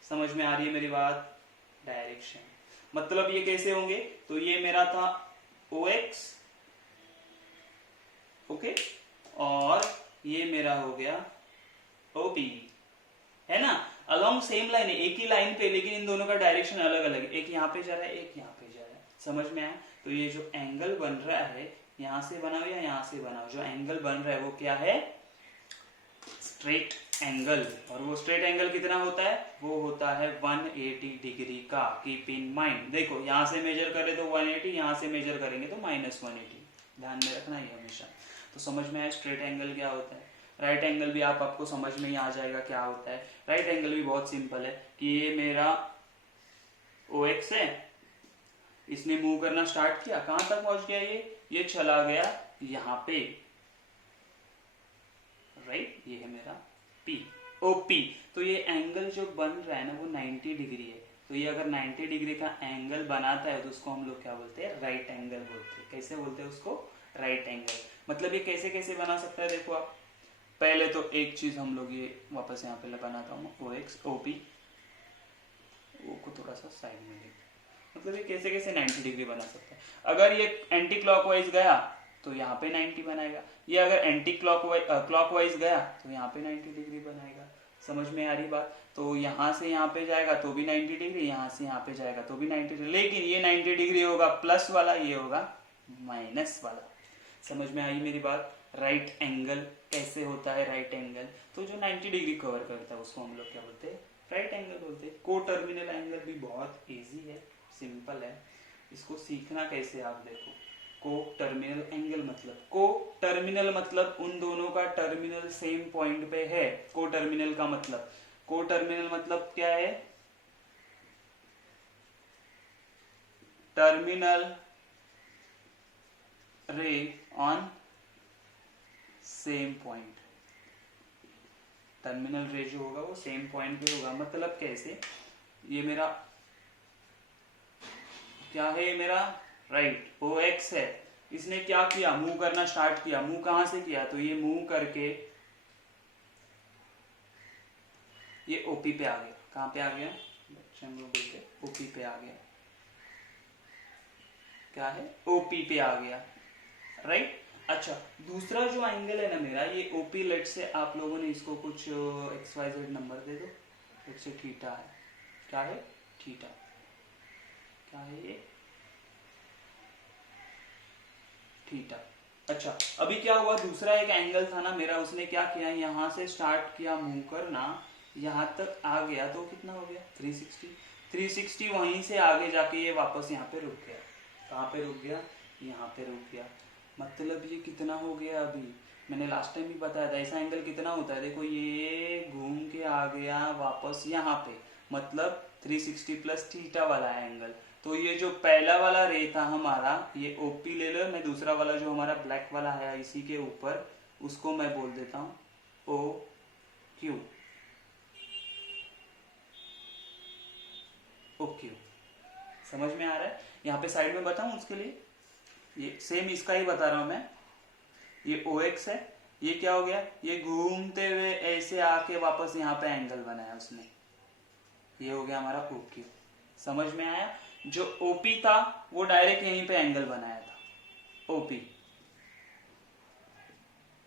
समझ में आ रही है मेरी बात, डायरेक्शन मतलब ये कैसे होंगे, तो ये मेरा था OX, ओके, और ये मेरा हो गया OP, है ना। अलोंग सेम लाइन है, एक ही लाइन पे, लेकिन इन दोनों का डायरेक्शन अलग अलग है। एक यहाँ पे जा रहा है, एक यहाँ पे जा रहा है। समझ में आया? तो ये जो एंगल बन रहा है, यहाँ से बनाओ या यहाँ से बनाओ, जो एंगल बन रहा है वो क्या है, स्ट्रेट एंगल। और वो स्ट्रेट एंगल कितना होता है, वो होता है 180 डिग्री का। कीप इन माइंड, देखो यहाँ से मेजर करें तो 180, यहाँ से मेजर करेंगे तो -180, ध्यान में रखना ये हमेशा। तो समझ में आया स्ट्रेट एंगल क्या होता है। राइट एंगल भी आपको समझ में ही आ जाएगा क्या होता है। राइट एंगल भी बहुत सिंपल है कि ये मेरा OX है, इसने मूव करना स्टार्ट किया, कहां तक पहुंच गया, ये चला गया यहाँ पे, राइट, ये है मेरा P, OP। तो ये एंगल जो बन रहा है ना वो 90 डिग्री है। तो ये अगर 90 डिग्री का एंगल बनाता है तो उसको हम लोग क्या बोलते हैं, राइट एंगल बोलते हैं। कैसे बोलते हैं उसको, राइट एंगल। मतलब ये कैसे कैसे बना सकता है, देखो आप, पहले तो एक चीज हम लोग ये वापस यहाँ पे बनाता हूँ, OX OP, वो को थोड़ा सा साइड में लेते, मतलब ये कैसे कैसे 90 डिग्री बना सकता है। अगर ये एंटी क्लॉकवाइज गया तो यहाँ पे 90 बनाएगा, ये अगर एंटी क्लॉकवाइज गया तो यहाँ पे 90 डिग्री बनाएगा। समझ में आ रही बात? तो यहाँ से यहाँ पे जाएगा तो भी 90 डिग्री, यहाँ से यहाँ पे जाएगा तो भी 90 डिग्री, लेकिन ये 90 डिग्री होगा प्लस वाला, ये होगा माइनस वाला। समझ में आई मेरी बात? राइट एंगल कैसे होता है, राइट एंगल तो जो 90 डिग्री कवर करता है उसको हम लोग क्या बोलते हैं, राइट एंगल बोलते हैं। को टर्मिनल एंगल भी बहुत इजी है, सिंपल है। इसको सीखना कैसे, आप देखो, को टर्मिनल एंगल मतलब, को टर्मिनल मतलब उन दोनों का टर्मिनल सेम पॉइंट पे है। को टर्मिनल का मतलब, को टर्मिनल मतलब क्या है, टर्मिनल रे ऑन सेम पॉइंट। टर्मिनल रे जो होगा वो सेम पॉइंट पे होगा। मतलब कैसे, ये मेरा क्या है ये मेरा, राइट, ओ एक्स है। इसने क्या किया, मूव करना स्टार्ट किया। मूव कहां से किया, तो ये मूव करके ये ओपी पे आ गया। कहां पे आ गया, बच्चे हम लोग बोलते ओपी पे आ गया। क्या है, ओपी पे आ गया, राइट। अच्छा, दूसरा जो एंगल है ना मेरा, ये ओपी, लेट से आप लोगों ने इसको कुछ एक्स वाई जेड नंबर दे दो, लेट से थीटा है। क्या है, थीटा। क्या है ये, थीटा। अच्छा, अभी क्या हुआ, दूसरा एक एंगल था ना मेरा, उसने क्या किया, यहां से स्टार्ट किया मूव करना, यहां तक आ गया, तो कितना हो गया 360। 360 वहीं से आगे जाके ये वापस यहाँ पे रुक गया। कहाँ पे रुक गया, यहाँ पे रुक गया। मतलब ये कितना हो गया, अभी मैंने लास्ट टाइम भी बताया था, ऐसा एंगल कितना होता है, देखो ये घूम के आ गया वापस यहाँ पे, मतलब 360 प्लस थीटा वाला एंगल। तो ये जो पहला वाला रे था हमारा, ये ओपी ले लो, मैं दूसरा वाला जो हमारा ब्लैक वाला है इसी के ऊपर, उसको मैं बोल देता हूँ ओ क्यू। ओ क्यू, समझ में आ रहा है। यहाँ पे साइड में बताऊं उसके लिए, ये सेम इसका ही बता रहा हूं मैं। ये ओ एक्स है, ये क्या हो गया, ये घूमते हुए ऐसे आके वापस यहाँ पे एंगल बनाया उसने, ये हो गया हमारा ओ क्यू। समझ में आया। जो ओपी था वो डायरेक्ट यहीं पे एंगल बनाया था, ओपी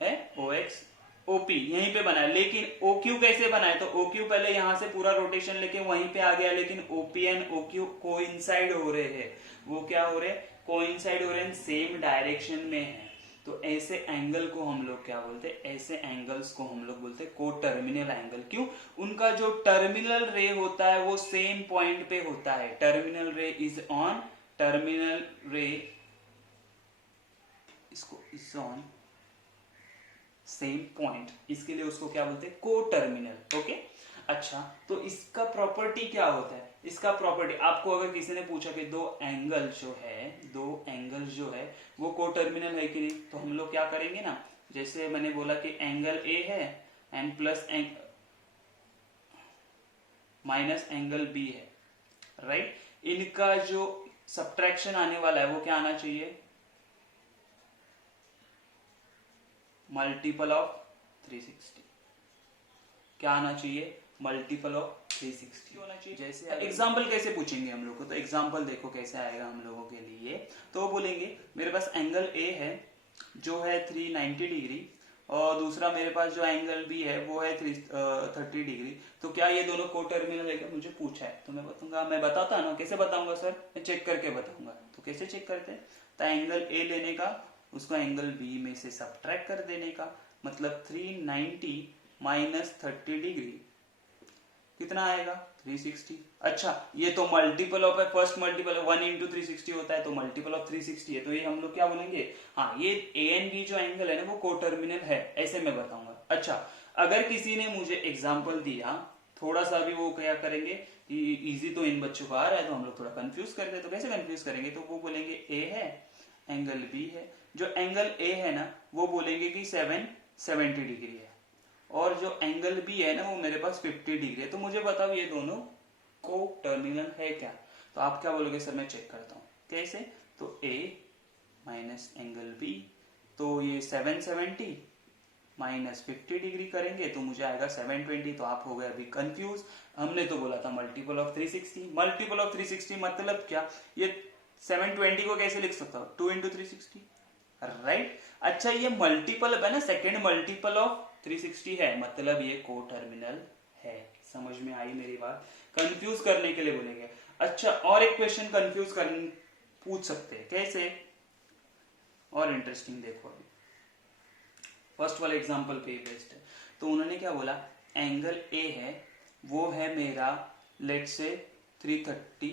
है, ओ एक्स ओपी यहीं पे बनाया। लेकिन ओ क्यू कैसे बनाया, तो ओ क्यू पहले यहां से पूरा रोटेशन लेके वहीं पे आ गया, लेकिन OP and O Q coincide हो रहे हैं। वो क्या हो रहे, कोइंसाइड हो रहे हैं, सेम डायरेक्शन में है। तो ऐसे एंगल को हम लोग क्या बोलते हैं, ऐसे एंगल्स को हम लोग बोलते हैं को टर्मिनल एंगल। क्यों, उनका जो टर्मिनल रे होता है वो सेम पॉइंट पे होता है। टर्मिनल रे इज ऑन, टर्मिनल रे, इसको इज ऑन सेम पॉइंट, इसके लिए उसको क्या बोलते हैं, को टर्मिनल। ओके। अच्छा, तो इसका प्रॉपर्टी क्या होता है, इसका प्रॉपर्टी आपको अगर किसी ने पूछा कि दो एंगल जो है, दो एंगल जो है वो को टर्मिनल है कि नहीं, तो हम लोग क्या करेंगे ना, जैसे मैंने बोला कि एंगल ए है and plus minus angle B है, राइट। इनका जो सब्ट्रैक्शन आने वाला है वो क्या आना चाहिए, मल्टीपल ऑफ 360। क्या आना चाहिए, मल्टीपल ऑफ 360 होना चाहिए। जैसे एग्जांपल कैसे पूछेंगे हम लोग को, तो एग्जांपल देखो कैसे आएगा हम लोगों के लिए। तो बोलेंगे मेरे पास एंगल ए है जो है 390 डिग्री, और दूसरा मेरे पास जो एंगल बी है वो है 330 डिग्री। तो क्या ये दोनों को टर्मिनल है, मुझे पूछा है, तो मैं बताऊंगा, मैं बताता ना, कैसे बताऊंगा सर, मैं चेक करके बताऊंगा। तो कैसे चेक करते हैं, तो एंगल ए लेने का, उसको एंगल बी में से सब्ट्रैक्ट कर देने का, मतलब 390 माइनस 30 डिग्री कितना आएगा 360। अच्छा, ये तो मल्टीपल ऑफ है, फर्स्ट मल्टीपल 1 इंटू 360 होता है, तो मल्टीपल ऑफ 360 है, तो ये हम लोग क्या बोलेंगे, हाँ ये ए एंड बी जो एंगल है ना वो कोटर्मिनल है, ऐसे मैं बताऊंगा। अच्छा, अगर किसी ने मुझे एग्जाम्पल दिया, थोड़ा सा भी वो क्या करेंगे, इजी तो इन बच्चों को आ रहा है, तो हम लोग थोड़ा कंफ्यूज करते हैं, तो कैसे कंफ्यूज करेंगे, तो वो बोलेंगे ए है, एंगल बी है, जो एंगल ए है ना वो बोलेंगे कि 770 डिग्री है, और जो एंगल बी है ना वो मेरे पास 50 डिग्री है। तो मुझे बताओ ये दोनों को टर्मिनल है क्या, तो आप क्या बोलोगे, सर मैं चेक करता हूँ कैसे, तो ए माइनस एंगल बी, तो ये 770 माइनस 50 डिग्री करेंगे तो मुझे आएगा 720। तो आप हो गए अभी कंफ्यूज, हमने तो बोला था मल्टीपल ऑफ 360। मल्टीपल ऑफ 360 मतलब क्या, ये 720 को कैसे लिख सकता हूँ, 2 इंटू 360, राइट। अच्छा, ये मल्टीपल है ना, सेकेंड मल्टीपल ऑफ 360 है, मतलब ये को टर्मिनल है। समझ में आई मेरी बात, कंफ्यूज करने के लिए बोलेंगे। अच्छा, और एक क्वेश्चन कंफ्यूज कर पूछ सकते हैं, कैसे, और इंटरेस्टिंग देखो, अभी फर्स्ट वाले एग्जांपल पे बेस्ड है। तो उन्होंने क्या बोला, एंगल ए है वो है मेरा लेट से 330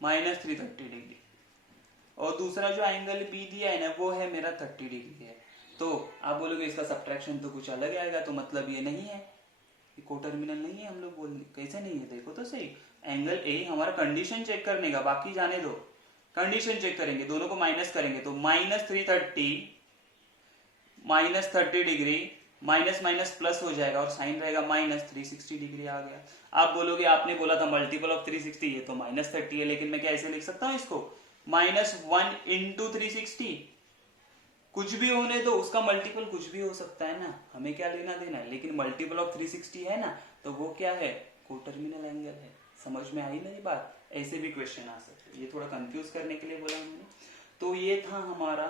माइनस 330 डिग्री, और दूसरा जो एंगल बी दिया है ना वो है मेरा 30 डिग्री है। तो आप बोलोगे इसका सब्ट्रैक्शन तो कुछ अलग आएगा, तो मतलब ये नहीं है, ये कोटर्मिनल नहीं है। हम लोग बोल कैसे नहीं है, देखो तो सही, एंगल ए हमारा कंडीशन चेक करने का, बाकी जाने दो, कंडीशन चेक करेंगे, दोनों को माइनस करेंगे, तो minus 330 minus 30 degree minus minus plus हो जाएगा और साइन रहेगा माइनस, 360 डिग्री आ गया। आप बोलोगे आपने बोला था मल्टीपल ऑफ 360, ये तो माइनस 30 है, लेकिन मैं क्या ऐसे लिख सकता हूँ इसको, -1 इंटू 360, कुछ भी होने दो, उसका मल्टीपल कुछ भी हो सकता है ना, हमें क्या लेना देना है, लेकिन मल्टीपल ऑफ 360 है ना, तो वो क्या है, कोटर्मिनल एंगल है। समझ में आई मेरी बात? ऐसे भी क्वेश्चन आ सकते हैं, ये थोड़ा कंफ्यूज करने के लिए बोला मैंने। तो ये था हमारा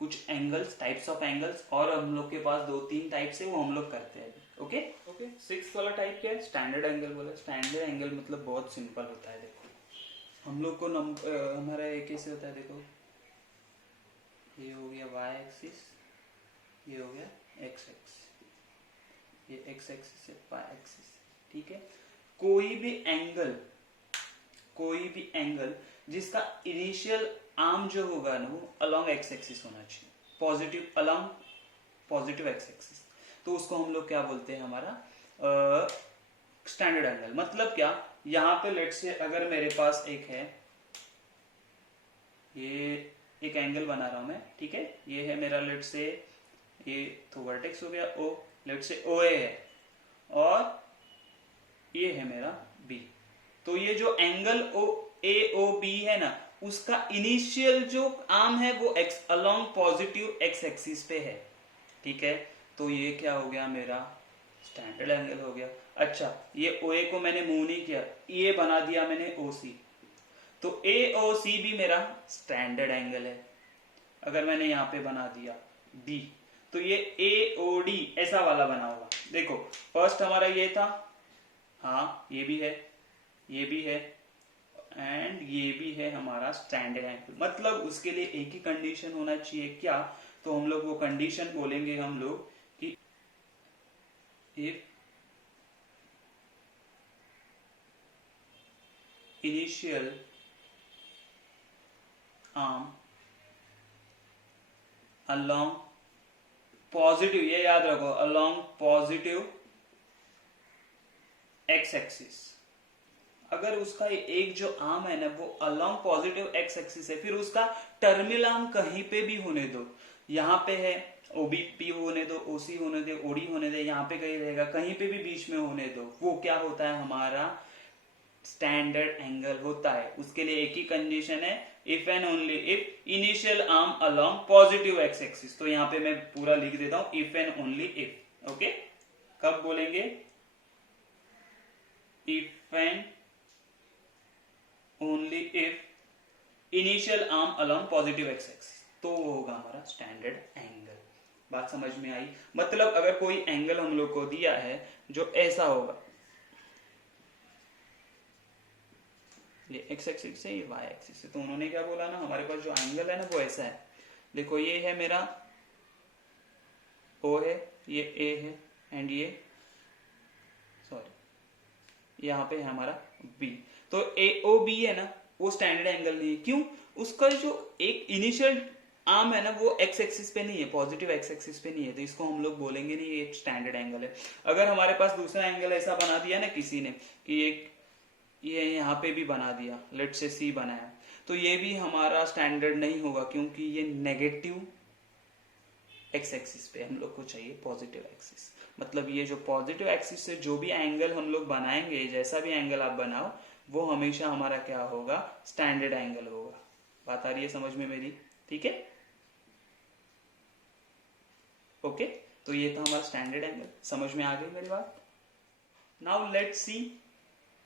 कुछ एंगल्स, टाइप्स ऑफ एंगल्स, और हम लोग के पास 2-3 टाइप्स है, वो हम लोग करते हैं। Okay okay. 6th वाला टाइप क्या है, स्टैंडर्ड एंगल बोला। स्टैंडर्ड एंगल मतलब बहुत सिंपल होता है। देखो हम लोग को हमारा ये कैसे होता है, देखो ये हो गया y एक्सिस, ये हो गया x एक्सिस, ये x एक्सिस है, y एक्सिस, ठीक है। कोई भी एंगल जिसका इनिशियल आर्म जो होगा ना वो अलोंग x एक्सिस होना चाहिए, positive along positive x axis, तो उसको हम लोग क्या बोलते हैं, हमारा स्टैंडर्ड एंगल। मतलब क्या, यहाँ पे लेट से अगर मेरे पास एक है, ये एक एंगल बना रहा हूं मैं, ठीक है, ये है मेरा लेट से, ये तो वर्टेक्स हो गया O, लेट से OA है, और ये है मेरा B। तो ये जो एंगल AOB है ना, उसका इनिशियल जो आर्म है वो x along positive x axis पे है, ठीक है। तो ये क्या हो गया, मेरा स्टैंडर्ड एंगल हो गया। अच्छा, ये OA को मैंने मूव नहीं किया, ये बना दिया मैंने OC, तो AOC भी मेरा स्टैंडर्ड एंगल है। अगर मैंने यहाँ पे बना दिया B, तो ये AOD ऐसा वाला बना होगा। देखो फर्स्ट हमारा ये था, हाँ ये भी है, ये भी है, एंड ये भी है हमारा स्टैंडर्ड एंगल। मतलब उसके लिए एक ही कंडीशन होना चाहिए, क्या, तो हम लोग वो कंडीशन बोलेंगे हम लोग कि if initial arm along positive, ये याद रखो, अलोंग पॉजिटिव एक्स एक्सिस, अगर उसका एक जो आर्म है ना वो अलोंग पॉजिटिव एक्स एक्सिस है, फिर उसका टर्मिनल आर्म कहीं पे भी होने दो, यहाँ पे है OBP होने दो, OC होने दे, OD होने दे, यहाँ पे कहीं रहेगा, कहीं पे भी बीच में होने दो, वो क्या होता है, हमारा स्टैंडर्ड एंगल होता है। उसके लिए एक ही कंडीशन है, if and only if initial arm along positive X axis. तो यहाँ पे मैं पूरा लिख देता हूं, if and only if. Okay, कब बोलेंगे, if and only if initial arm along positive X axis, तो वो होगा हमारा स्टैंडर्ड एंगल। बात समझ में आई? मतलब अगर कोई एंगल हम लोग को दिया है जो ऐसा होगा, ये एक्स एक्सिस है, ये वाई एक्सिस है, तो उन्होंने क्या बोला ना, हमारे पास जो एंगल है ना वो ऐसा है। देखो ये है मेरा O है, ये A है, एंड ये सॉरी यहाँ पे है हमारा B। तो AOB है ना वो स्टैंडर्ड एंगल नहीं है, क्यों, उसका जो एक इनिशियल आर्म है ना वो एक्स एक्सिस पे नहीं है, पॉजिटिव एक्स एक्सिस पे नहीं है, तो इसको हम लोग बोलेंगे नहीं ये एक स्टैंडर्ड एंगल है। अगर हमारे पास दूसरा एंगल ऐसा बना दिया ना किसी ने कि एक ये यहाँ पे भी बना दिया, लेट से C बनाया, तो ये भी हमारा स्टैंडर्ड नहीं होगा, क्योंकि ये नेगेटिव एक्स एक्सिस पे हम लोग को चाहिए पॉजिटिव एक्सिस। मतलब ये जो पॉजिटिव एक्सिस से जो भी एंगल हम लोग बनाएंगे, जैसा भी एंगल आप बनाओ, वो हमेशा हमारा क्या होगा, स्टैंडर्ड एंगल होगा। बात आ रही है समझ में मेरी? ठीक है, ओके। तो ये था हमारा स्टैंडर्ड एंगल, समझ में आ गई मेरी बात? Now let's see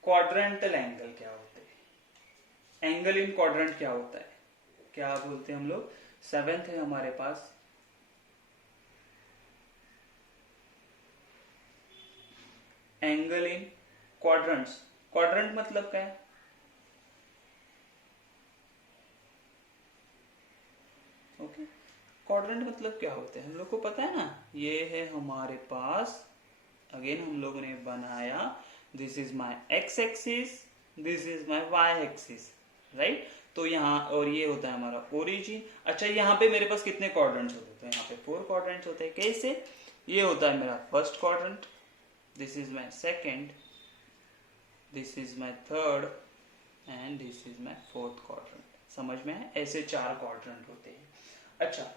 quadrantal angle क्या होते हैं, एंगल इन क्वाड्रेंट क्या होता है, क्या बोलते हैं हम लोग। 7th है हमारे पास एंगल इन क्वाड्रेंट्स। क्वाड्रेंट मतलब क्या है, ओके, क्वाड्रेंट मतलब क्या होते हैं हम लोग को पता है ना, ये है हमारे पास, अगेन हम लोगों ने बनाया, this is my X axis, this is my Y axis, right. तो यहाँ और ये होता है हमारा ओरिजिन। अच्छा, यहाँ पे मेरे पास कितने क्वाड्रेंट्स होते हैं, यहाँ पे 4 क्वाड्रेंट्स होते हैं। कैसे, ये होता है मेरा first quadrant, this is my second, this is my third, and this is my fourth quadrant. समझ में है? ऐसे 4 क्वाड्रेंट होते हैं। अच्छा,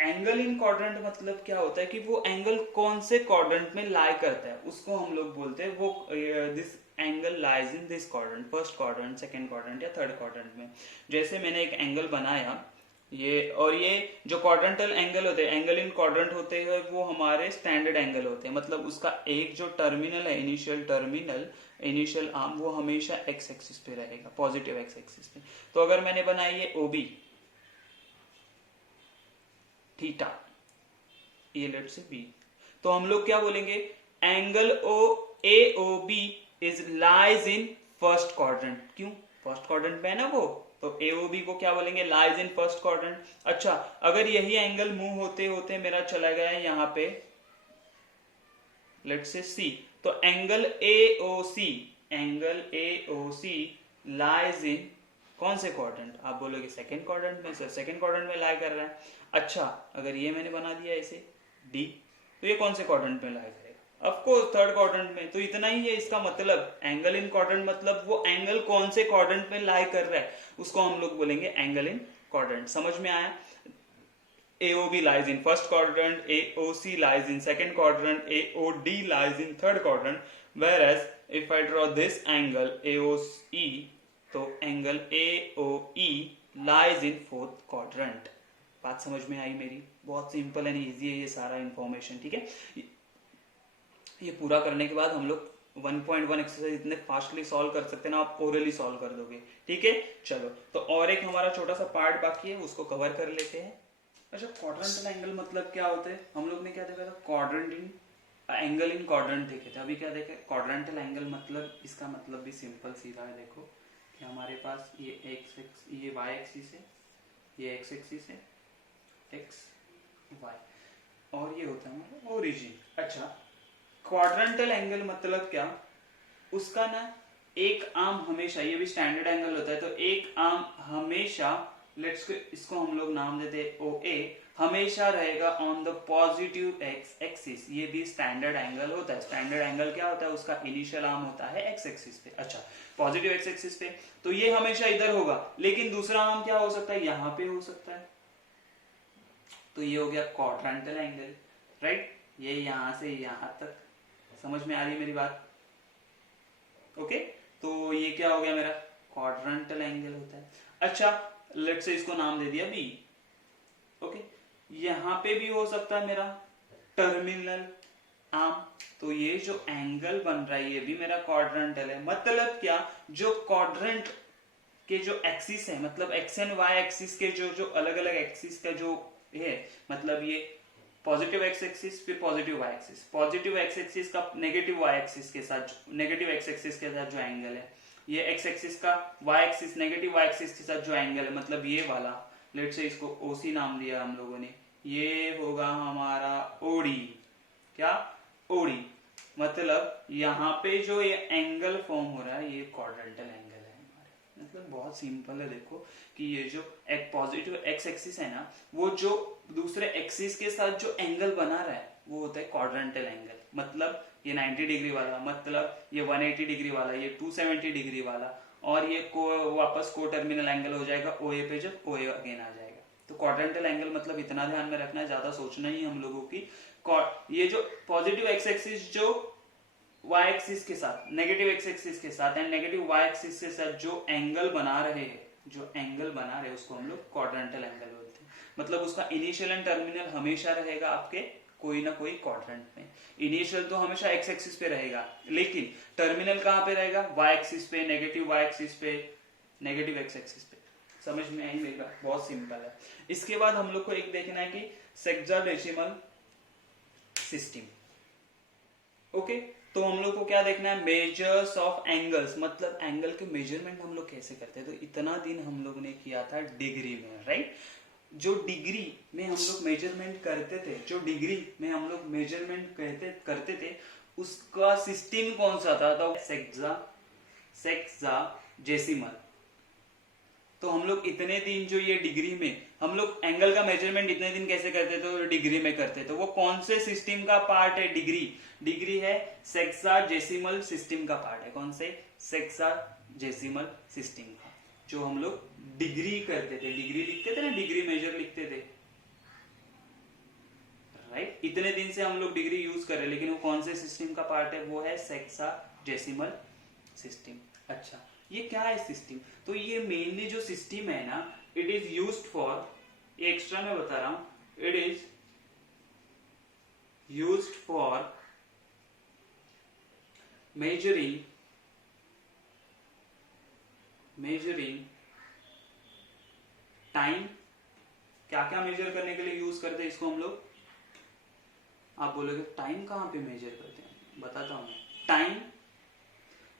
एंगल इन क्वाड्रेंट मतलब क्या होता है कि वो एंगल कौन से क्वाड्रेंट में लाई करता है, उसको हम लोग बोलते हैं वो this angle lies in this quadrant, first quadrant, second quadrant या थर्ड क्वाड्रेंट में। जैसे मैंने एक एंगल बनाया ये, और ये जो क्वाड्रेंटल एंगल होते हैं, एंगल इन क्वाड्रेंट होते हैं, वो हमारे स्टैंडर्ड एंगल होते हैं। मतलब उसका एक जो टर्मिनल है, इनिशियल आर्म, वो हमेशा एक्स एक्सिस पे रहेगा, पॉजिटिव एक्स एक्सिस पे। तो अगर मैंने बनाई ये ओबी थीटा, ये लेट्स से बी, तो हम लोग क्या बोलेंगे, angle O A O B is lies in first quadrant. क्यों? फर्स्ट क्वाड्रेंट में है ना वो, तो ए ओ बी को क्या बोलेंगे, लाइज इन फर्स्ट क्वाड्रेंट। अच्छा, अगर यही एंगल मूव होते होते मेरा चला गया है यहाँ पे लेट्स से सी, तो angle A O C lies in कौन से क्वाड्रेंट? आप बोलोगे सेकंड क्वाड्रेंट में। सर सेकंड क्वाड्रेंट में लाई कर रहा है। अच्छा, अगर ये मैंने बना दिया इसे डी, तो ये कौन से क्वाड्रेंट में लाई करेगा? ऑफ कोर्स थर्ड क्वाड्रेंट में। तो इतना ही है इसका मतलब, एंगल इन क्वाड्रेंट मतलब वो एंगल कौन से क्वाड्रेंट में लाई कर रहा है, उसको हम लोग बोलेंगे एंगल इन क्वाड्रेंट। समझ में आया? AOB lies in first quadrant, AOC lies in second quadrant, AOD lies in third quadrant. Whereas if I draw this angle AOE, तो angle AOE lies in fourth quadrant. बात समझ में आई मेरी? बहुत सिंपल एंड इजी है ये सारा इंफॉर्मेशन, ठीक है। ये पूरा करने के बाद हम लोग 1.1 एक्सरसाइज इतने फास्टली सॉल्व कर सकते हैं ना, आप ओरली सॉल्व कर दोगे, ठीक है। चलो, तो और एक हमारा छोटा सा पार्ट बाकी है, उसको कवर कर लेते हैं। अच्छा, क्वाड्रेंटल एंगल मतलब क्या होता है? हम लोग ने क्या देखा था, quadrant in angle in quadrant देखे थे। अभी क्या देखे, क्वाड्रेंटल एंगल मतलब, इसका मतलब भी सिंपल सीधा है। देखो कि हमारे पास ये वाई एक्सिस है, ये एक्स एक्सिस है, एक्स वाई, और ये होता है हमारा ओरिजिन। अच्छा, क्वाड्रेंटल एंगल मतलब क्या, उसका ना एक आर्म हमेशा, ये भी स्टैंडर्ड एंगल होता है, तो एक आर्म हमेशा, लेट्स इसको हम लोग नाम देते हैं ओ ए, हमेशा रहेगा on the positive X axis. ये भी स्टैंडर्ड एंगल होता है। स्टैंडर्ड एंगल क्या होता है, उसका इनिशियल आर्म होता है एक्स एक्सिस पे। अच्छा, पॉजिटिव एक्स एक्सिस पे, तो ये हमेशा इधर होगा, लेकिन दूसरा आर्म क्या हो सकता है, यहाँ पे हो सकता है। तो ये हो गया क्वाड्रेंटल एंगल, राइट। ये यहां से यहां तक, समझ में आ रही है मेरी बात? ओके, तो ये क्या हो गया मेरा, क्वाड्रेंटल एंगल होता है। अच्छा, लेट्स से इसको नाम दे दिया बी। ओके, यहां पे भी हो सकता है मेरा टर्मिनल आर्म, तो ये जो एंगल बन रहा है ये भी मेरा क्वाड्रेंटल है। मतलब क्या, जो क्वाड्रेंट के जो एक्सिस है, मतलब एक्स एंड वाई एक्सिस के जो अलग अलग एक्सिस का जो है, मतलब ये पॉजिटिव एक्स एक्सिस फिर positive Y axis, positive X axis का नेगेटिव वाई एक्सिस के साथ, नेगेटिव एक्स एक्सिस के साथ जो एंगल है, ये एक्स एक्सिस का Y axis, negative Y axis के साथ जो एंगल है, मतलब ये वाला, लेट से इसको ओसी नाम दिया हम लोगों ने, ये होगा हमारा ओडी। क्या? ओडी। मतलब यहाँ पे जो ये एंगल फॉर्म हो रहा है, ये क्वाड्रेंटल एंगल है हमारे। मतलब बहुत सिंपल है। देखो कि ये जो एक पॉजिटिव एक्स एक्सिस है ना, वो जो दूसरे एक्सिस के साथ जो एंगल बना रहा है, वो होता है क्वाड्रेंटल एंगल। मतलब ये 90 डिग्री वाला, मतलब ये 180 डिग्री वाला, ये 270 डिग्री वाला, और ये वापस को टर्मिनल एंगल हो जाएगा ओ ए पे, जब ओ ए अगेन आ जाएगा। तो क्वाड्रेंटल एंगल मतलब इतना ध्यान में रखना है, ज्यादा सोचना ही हम लोगों की। ये जो पॉजिटिव एक्स एक्सिस जो वाई एक्सिस के साथ, नेगेटिव एक्स एक्सिस के साथ एंड नेगेटिव वाई एक्सिस के साथ जो एंगल बना रहे हैं, उसको हम लोग क्वाड्रेंटल एंगल बोलते हैं। मतलब उसका इनिशियल एंड टर्मिनल हमेशा रहेगा आपके कोई ना कोई क्वाड्रेंट में। इनिशियल तो हमेशा एक्स एक्सिस पे रहेगा, लेकिन टर्मिनल कहां पे रहेगा, वाई एक्सिस पे, नेगेटिव वाई एक्सिस पे, नेगेटिव एक्स एक्सिस पे। समझ में आई मेरी बात? बहुत सिंपल है। इसके बाद हम लोग को एक देखना है कि सेक्साडेसिमल सिस्टम। ओके, तो हम लोग को क्या देखना है, मेजर्स ऑफ एंगल्स, मतलब एंगल के मेजरमेंट हम लोग कैसे करते हैं। तो इतना दिन हम लोग ने किया था डिग्री में, राइट। जो डिग्री में हम लोग मेजरमेंट करते थे, उसका सिस्टम कौन सा था, तो सेक्साडेसिमल। तो हम लोग इतने दिन जो ये डिग्री में हम लोग एंगल का मेजरमेंट इतने दिन कैसे करते थे, तो डिग्री में करते थे। वो कौन से सिस्टम का पार्ट है, डिग्री है सेक्साडेसिमल सिस्टम का पार्ट है। कौन से? सेक्साडेसिमल सिस्टम का, जो हम लोग डिग्री करते थे, डिग्री लिखते थे ना, डिग्री मेजर लिखते थे, राइट। इतने दिन से हम लोग डिग्री यूज कर रहे हैं, लेकिन वो कौन से सिस्टम का पार्ट है? वो है सेक्साडेसिमल सिस्टम। अच्छा, ये क्या है सिस्टम? तो ये मेनली जो सिस्टम है ना, इट इज यूज्ड फॉर, ये एक्स्ट्रा मैं बता रहा हूं, it is used for measuring time. क्या क्या मेजर करने के लिए यूज करते हैं इसको हम लोग? आप बोलोगे टाइम कहां पे मेजर करते हैं? बताता हूं मैं। टाइम,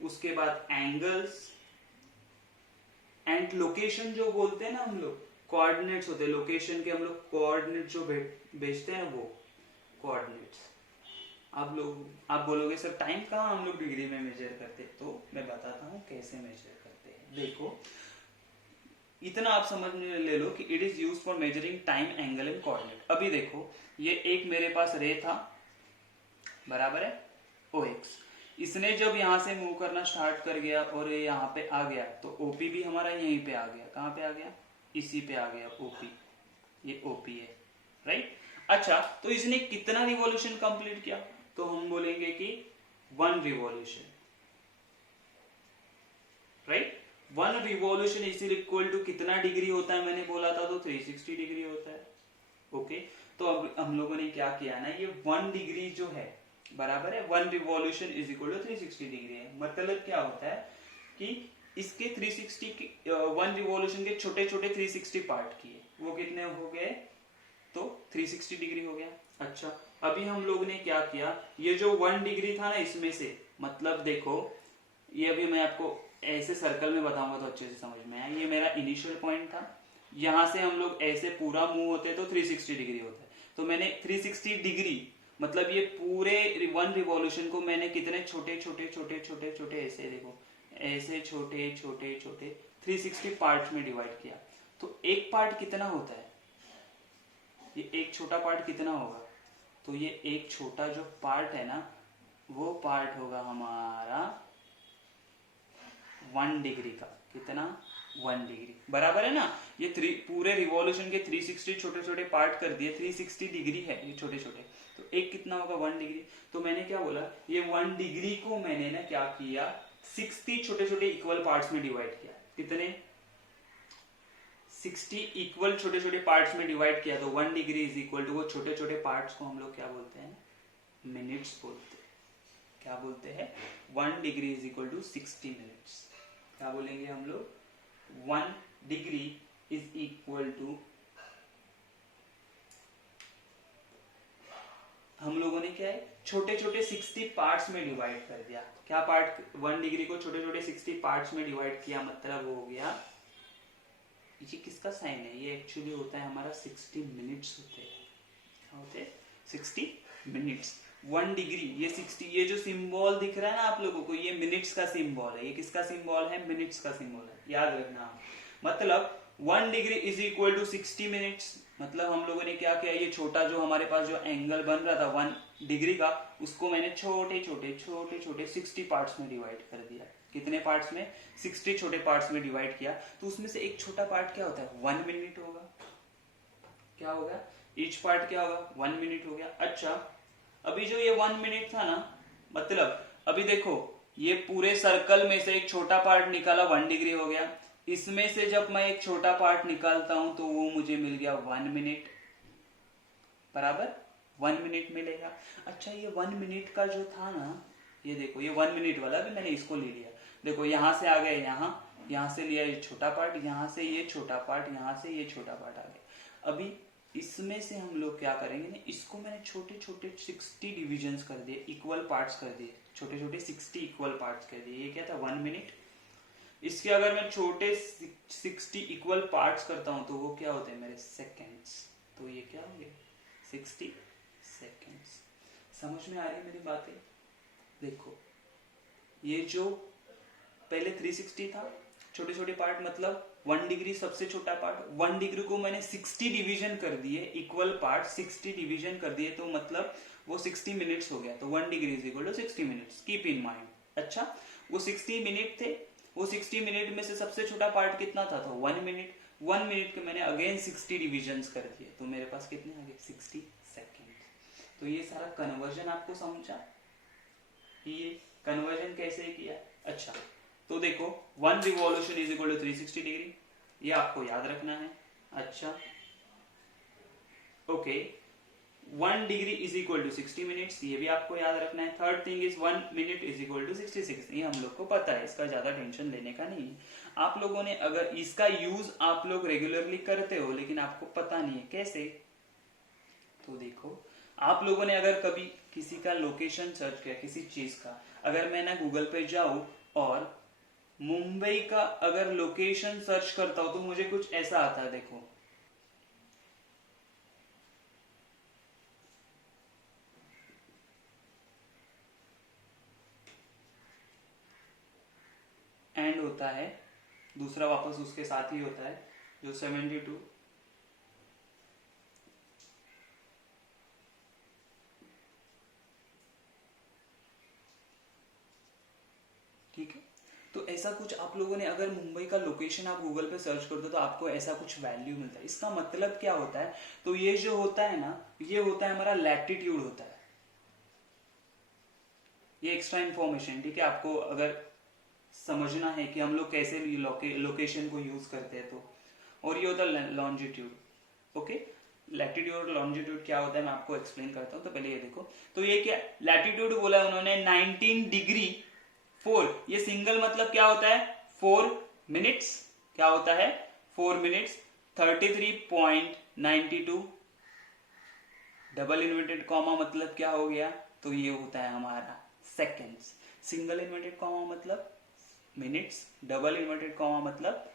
उसके बाद एंगल्स एंड लोकेशन, जो बोलते हैं ना हम लोग, कोऑर्डिनेट्स होते हैं लोकेशन के, हम लोग कोऑर्डिनेट जो भेजते हैं वो कोऑर्डिनेट्स। आप बोलोगे सर टाइम कहाँ हम लोग डिग्री में मेजर करते हैं? तो मैं बताता हूँ कैसे मेजर करते हैं। देखो, इतना आप समझ में ले लो कि it is use for measuring time, angle and coordinate. अभी देखो, ये एक मेरे पास रे था, बराबर है, OX। इसने जब यहां से मूव करना स्टार्ट कर गया और ये यहाँ पे आ गया, तो OP भी हमारा यहीं पे आ गया। कहाँ पे आ गया? इसी पे आ गया OP। ये OP है, राइट। अच्छा, तो इसने कितना रिवॉल्यूशन कंप्लीट किया? तो हम बोलेंगे कि 1 revolution, right. 1 revolution is equal to कितना डिग्री होता है? मैंने बोला था तो 360 डिग्री होता है। ओके, तो अब हम लोगों ने क्या किया ना, ये 1 डिग्री जो है, बराबर है 1 revolution is equal to 360 degree है। मतलब क्या होता है कि इसके 360 के 1 रिवॉल्यूशन के छोटे छोटे 360 पार्ट किए, वो कितने हो गए? तो 360 डिग्री हो गया। अच्छा, अभी हम लोग ने क्या किया, ये जो 1 डिग्री था ना, इसमें से, मतलब देखो, ये अभी मैं आपको ऐसे सर्कल में बताऊंगा तो अच्छे से समझ में आया। ये मेरा इनिशियल पॉइंट था, यहां से हम लोग ऐसे पूरा मूव होते तो 360 डिग्री होता है। तो मैंने 360 डिग्री, मतलब ये पूरे 1 रिवॉल्यूशन को मैंने कितने छोटे छोटे छोटे छोटे छोटे, ऐसे देखो, ऐसे छोटे छोटे छोटे 360 पार्ट में डिवाइड किया। तो एक पार्ट कितना होता है? ये एक छोटा पार्ट कितना होगा? तो ये एक छोटा जो पार्ट है ना, वो पार्ट होगा हमारा 1 डिग्री का। कितना? 1 डिग्री, बराबर है ना। ये पूरे रिवॉल्यूशन के 360 छोटे छोटे पार्ट कर दिए, 360 डिग्री है ये छोटे छोटे, तो एक कितना होगा? 1 डिग्री। तो मैंने क्या बोला, ये 1 डिग्री को मैंने ना क्या किया, 60 छोटे छोटे इक्वल पार्ट्स में डिवाइड किया। कितने? 60 इक्वल छोटे छोटे पार्ट्स में डिवाइड किया। तो 1 डिग्री इज इक्वल टू, वो छोटे छोटे पार्ट्स को हम लोग क्या बोलते हैं? मिनट्स बोलते हैं। क्या बोलते हैं? 1 degree is equal to 60 minutes. क्या बोलेंगे हम लोग? 1 डिग्री इज इक्वल टू, हम लोगों ने क्या है, छोटे छोटे 60 पार्ट्स में डिवाइड कर दिया। क्या पार्ट? 1 डिग्री को छोटे छोटे 60 पार्ट्स में डिवाइड किया, मतलब वो हो गया, ये किसका साइन है? ये एक्चुअली होता है हमारा 60 मिनट्स होते हैं। क्या होते हैं? 60 मिनट्स। 1 डिग्री, ये 60, ये जो सिंबल दिख रहा है ना आप लोगों को, ये मिनट्स का सिंबल है। ये किसका सिंबल है? मिनट्स का सिंबल है, याद रखना। मतलब 1 degree is equal to 60 minutes. मतलब हम लोगों ने क्या किया, ये छोटा जो हमारे पास जो एंगल बन रहा था 1 डिग्री का, उसको मैंने छोटे छोटे छोटे छोटे 60 पार्ट्स में डिवाइड कर दिया। कितने पार्ट्स में? 60 छोटे पार्ट्स में डिवाइड किया। तो उसमें से एक छोटा पार्ट क्या होता है? 1 मिनट होगा। क्या होगा? ईच पार्ट क्या होगा? 1 मिनट हो गया। अच्छा, अभी जो ये 1 मिनट था ना, मतलब अभी देखो, ये पूरे सर्कल में से एक छोटा पार्ट निकाला, 1 डिग्री हो गया। इसमें से जब मैं एक छोटा पार्ट निकालता हूं तो वो मुझे मिल गया 1 मिनट, बराबर 1 मिनट मिलेगा। अच्छा, ये 1 मिनट का जो था ना, ये देखो, ये 1 मिनट वाला भी मैंने इसको ले लिया। देखो, यहां से आ गए, यहां से लिया ये छोटा पार्ट, यहां से ये छोटा पार्ट, यहां से ये छोटा पार्ट आ गया। अभी इसमें से हम लोग क्या करेंगे ना, इसको मैंने छोटे छोटे 60 डिविजन्स कर दिए, इक्वल पार्ट्स कर दिए, छोटे छोटे 60 इक्वल पार्ट्स कर दिए। ये क्या था? 1 मिनट। इसके अगर मैं छोटे 60 इक्वल पार्ट्स करता हूं तो वो क्या होते हैं मेरे? सेकेंड्स। तो ये क्या हो गया? 60 सेकेंड्स। समझ में आ रही है मेरी बातें? देखो, ये जो पहले 360 था, छोटे छोटे पार्ट, मतलब 1 डिग्री सबसे छोटा पार्ट, 1 डिग्री को मैंने 60 डिवीजन कर दिए, इक्वल पार्ट 60 डिवीजन कर दिए, तो मतलब वो 60 मिनट्स हो गया। तो 1 degree is equal to 60 minutes, keep in mind. अच्छा, वो 60 मिनट थे, वो 60 मिनट में से सबसे छोटा पार्ट कितना था? तो 1 मिनट। 1 मिनट के मैंने अगेन 60 डिविजन कर दिए, तो मेरे पास कितने आ गए? 60 सेकेंड। तो ये सारा कन्वर्जन आपको समझा, ये कन्वर्जन कैसे किया। अच्छा तो देखो 1 revolution is equal to 360 degree, ये आपको याद रखना है। अच्छा okay 1 degree is equal to 60 minutes, ये भी आपको याद रखना है। Third thing is 1 minute is equal to 66, ये हम लोग को पता है, इसका ज्यादा टेंशन लेने का नहीं है। आप लोगों ने अगर इसका यूज आप लोग रेगुलरली करते हो लेकिन आपको पता नहीं है कैसे, तो देखो आप लोगों ने अगर कभी किसी का लोकेशन सर्च किया किसी चीज का, अगर मैं ना गूगल पे जाऊं और मुंबई का अगर लोकेशन सर्च करता हूं तो मुझे कुछ ऐसा आता है, देखो एंड होता है, दूसरा वापस उसके साथ ही होता है जो 72, ठीक है। तो ऐसा कुछ आप लोगों ने अगर मुंबई का लोकेशन आप गूगल पे सर्च करते हो तो आपको ऐसा कुछ वैल्यू मिलता है। इसका मतलब क्या होता है, तो ये जो होता है ना, ये होता है हमारा लैटिट्यूड होता है, ये एक्स्ट्रा इंफॉर्मेशन, ठीक है। आपको अगर समझना है कि हम लोग कैसे लोकेशन को यूज करते हैं तो, और ये होता है लॉन्जिट्यूड, ओके। लैटिट्यूड और लॉन्जिट्यूड क्या होता है मैं आपको एक्सप्लेन करता हूं। तो पहले ये देखो, तो ये क्या लैटिट्यूड बोला उन्होंने 19 डिग्री 4, ये सिंगल मतलब क्या होता है 4 मिनट्स, क्या होता है 4 मिनट्स 33.92, डबल इन्वर्टेड कॉमा मतलब क्या हो गया, तो ये होता है हमारा सेकेंड्स। सिंगल इन्वर्टेड कॉमा मतलब मिनट्स, डबल इन्वर्टेड कॉमा मतलब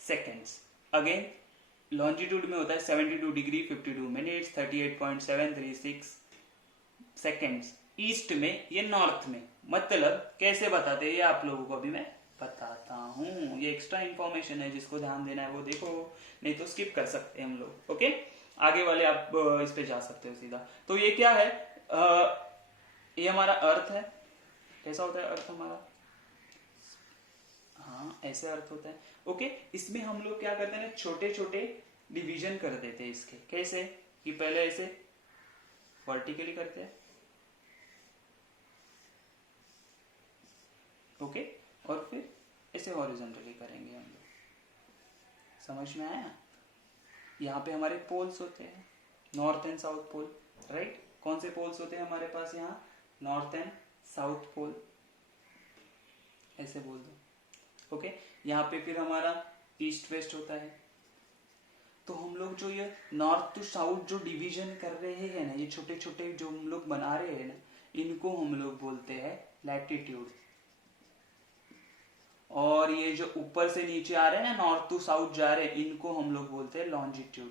सेकेंड्स। अगेन लॉन्जिट्यूड में होता है 72 डिग्री 52 मिनट्स 38.736 सेकेंड्स। ईस्ट में ये नॉर्थ में, मतलब कैसे बताते हैं ये आप लोगों को अभी मैं बताता हूं। ये एक्स्ट्रा इंफॉर्मेशन है, जिसको ध्यान देना है वो देखो, नहीं तो स्किप कर सकते हैं हम लोग, ओके। आगे वाले आप इस पे जा सकते हो सीधा। तो ये क्या है, ये हमारा अर्थ है, कैसा होता है अर्थ हमारा, हाँ ऐसे अर्थ होता है, ओके। इसमें हम लोग क्या करते हैं, छोटे छोटे डिवीजन कर देते हैं इसके, कैसे कि पहले ऐसे वर्टिकली करते हैं, ओके, और फिर ऐसे हॉरिजॉन्टली करेंगे हम लोग, समझ में आया। यहाँ पे हमारे पोल्स होते हैं, north and south pole, right. कौन से पोल्स होते हैं हमारे पास यहाँ, नॉर्थ एंड साउथ पोल, ऐसे बोल दो, ओके। यहाँ पे फिर हमारा ईस्ट वेस्ट होता है। तो हम लोग जो ये नॉर्थ टू साउथ जो डिवीजन कर रहे हैं ना, ये छोटे छोटे जो हम लोग बना रहे हैं ना, इनको हम लोग बोलते हैं लैटिट्यूड। और ये जो ऊपर से नीचे आ रहे हैं ना, नॉर्थ टू साउथ जा रहे हैं, इनको हम लोग बोलते हैं लॉन्जिट्यूड,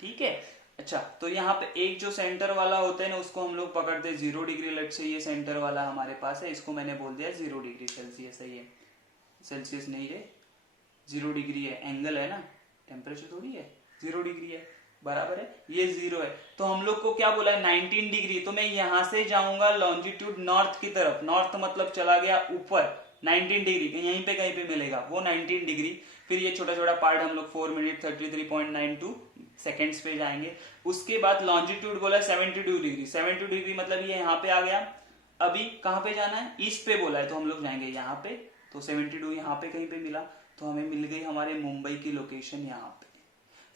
ठीक है। अच्छा तो यहाँ पे एक जो सेंटर वाला होता है ना, उसको हम लोग पकड़ते हैं 0 डिग्री, लेट से ये सेंटर वाला हमारे पास है, इसको मैंने बोल दिया 0 डिग्री सेल्सियस है, ये सेल्सियस नहीं है 0 डिग्री है, एंगल है ना, टेम्परेचर थोड़ी है, 0 डिग्री है, बराबर है, ये 0 है। तो हम लोग को क्या बोला है 19 डिग्री, तो मैं यहां से जाऊंगा लॉन्जिट्यूड नॉर्थ की तरफ, नॉर्थ मतलब चला गया ऊपर 19 डिग्री, यहीं पे कहीं पे मिलेगा वो 19 डिग्री। फिर ये छोटा छोटा पार्ट हम लोग 4 मिनट 33.92 सेकेंड्स पे जाएंगे। उसके बाद लॉन्जिट्यूड बोला 72 डिग्री, 72 डिग्री मतलब ये यहाँ पे आ गया। अभी कहाँ पे जाना है, ईस्ट पे बोला है, तो हम लोग जाएंगे यहाँ पे, तो 72 यहाँ पे कहीं पे मिला, तो हमें मिल गई हमारे मुंबई की लोकेशन यहाँ पे,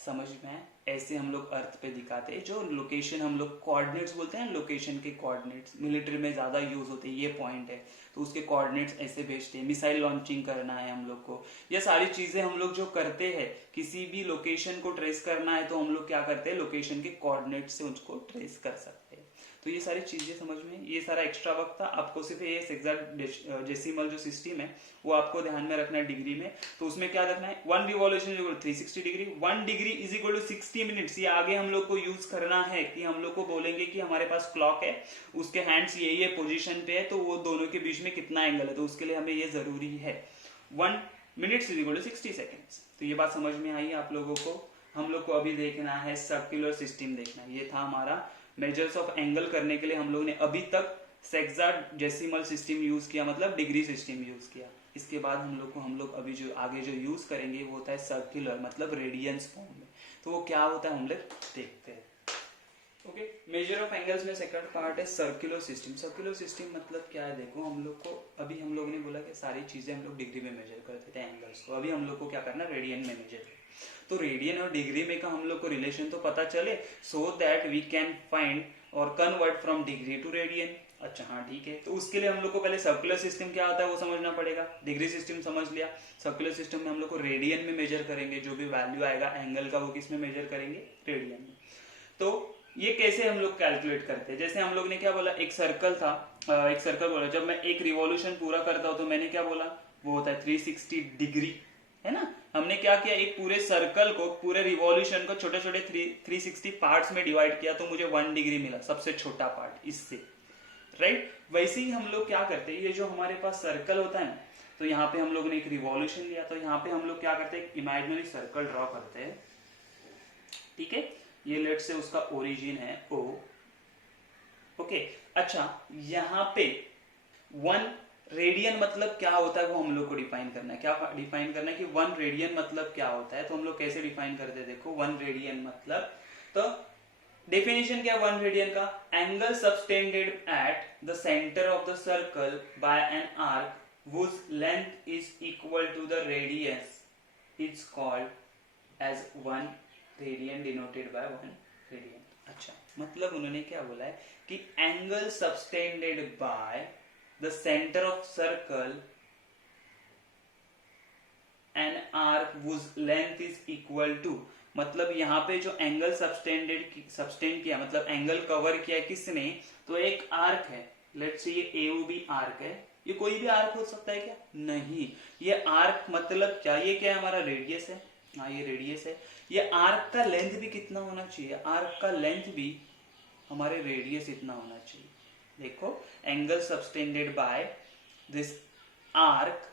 समझ में है। ऐसे हम लोग अर्थ पे दिखाते हैं, जो लोकेशन हम लोग कोऑर्डिनेट्स बोलते हैं, लोकेशन के कोऑर्डिनेट्स मिलिट्री में ज्यादा यूज होते हैं, ये पॉइंट है, तो उसके कोऑर्डिनेट्स ऐसे भेजते हैं। मिसाइल लॉन्चिंग करना है हम लोग को, ये सारी चीजें हम लोग जो करते हैं, किसी भी लोकेशन को ट्रेस करना है तो हम लोग क्या करते हैं, लोकेशन के कोऑर्डिनेट से उसको ट्रेस कर सकते हैं। तो ये सारी चीजें समझ में, ये सारा एक्स्ट्रा वक्त था आपको, सिर्फ ये डेसिमल जो सिस्टम है वो आपको ध्यान में रखना है डिग्री में। तो उसमें क्या रखना है, 1 revolution 360 degree, 1 degree is equal to 60 minutes. ये आगे हम लोग को यूज करना है कि हम लोग को बोलेंगे कि हमारे पास क्लॉक है, उसके हैंड्स ये पोजीशन पे है, तो वो दोनों के बीच में कितना एंगल है, तो उसके लिए हमें ये जरूरी है 1 minutes is equal to 60 seconds. तो ये बात समझ में आई आप लोगों को। हम लोग को अभी देखना है सर्कुलर सिस्टम देखना है, ये था हमारा मेजर्स ऑफ एंगल करने के लिए हम लोग ने अभी तक सेक्साडेसिमल सिस्टम यूज किया, मतलब डिग्री सिस्टम यूज किया। इसके बाद हम लोग अभी जो आगे जो यूज करेंगे वो होता है सर्कुलर, मतलब रेडियंस फॉर्म में। तो वो क्या होता है हम लोग देखते हैं। ओके, मेजर ऑफ एंगल्स में सेकंड पार्ट है सर्कुलर सिस्टम। सर्कुलर सिस्टम मतलब क्या है, देखो हम लोग को अभी हम लोग ने बोला कि सारी चीजें हम लोग डिग्री में मेजर करते थे एंगल्स को, अभी हम लोग को क्या करना है, रेडियन में मेजर है। तो रेडियन और डिग्री में का हम लोग को रिलेशन तो पता चले, so that we can find और convert from degree to radian. अच्छा हाँ ठीक है, तो उसके लिए हम लोग को पहले सर्कुलर सिस्टम क्या होता है वो समझना पड़ेगा। डिग्री सिस्टम समझ लिया, सर्कुलर सिस्टम में हम लोग को रेडियन में मेजर करेंगे, जो भी वैल्यू आएगा एंगल का वो किस में मेजर करेंगे, रेडियन में। तो ये कैसे हम लोग कैलकुलेट करते हैं, जैसे हम लोग ने क्या बोला, एक सर्कल था, एक सर्कल बोला, जब मैं एक रिवॉल्यूशन पूरा करता हूं तो मैंने क्या बोला, वो होता है 360 डिग्री, है ना। हमने क्या किया, एक पूरे सर्कल को, पूरे रिवॉल्यूशन को छोटे छोटे 360 पार्ट्स में डिवाइड किया, तो मुझे 1 डिग्री मिला, सबसे छोटा पार्ट इससे, राइट। वैसे ही हम लोग क्या करते हैं, ये जो हमारे पास सर्कल होता है ना, तो यहाँ पे हम लोग ने एक रिवॉल्यूशन लिया, तो यहाँ पे हम लोग क्या करते हैं, इमेजिनरी सर्कल ड्रॉ करते हैं, ठीक है। ये लेट से उसका ओरिजिन है O, ओके। अच्छा, यहाँ पे 1 रेडियन मतलब क्या होता है वो हम लोग को डिफाइन करना है। क्या डिफाइन करना है कि 1 रेडियन मतलब क्या होता है, तो हम लोग कैसे डिफाइन करते हैं, देखो 1 रेडियन मतलब, तो डेफिनेशन क्या 1 रेडियन का, angle subtended at the centre of the circle by an arc whose length is equal to the radius is called as 1 radian, denoted by 1 radian. अच्छा, मतलब उन्होंने क्या बोला है कि angle subtended by the centre of circle an arc whose length is equal to, मतलब यहाँ पे जो एंगल सबटेंड किया, मतलब एंगल कवर किया किसने, तो एक आर्क है, लेट्स से ये AOB आर्क है। ये कोई भी आर्क हो सकता है क्या, नहीं, ये आर्क मतलब क्या, ये क्या है, हमारा रेडियस है, हाँ ये रेडियस है। ये आर्क का लेंथ भी कितना होना चाहिए, आर्क का लेंथ भी हमारे रेडियस इतना होना चाहिए। देखो, angle subtended by this arc,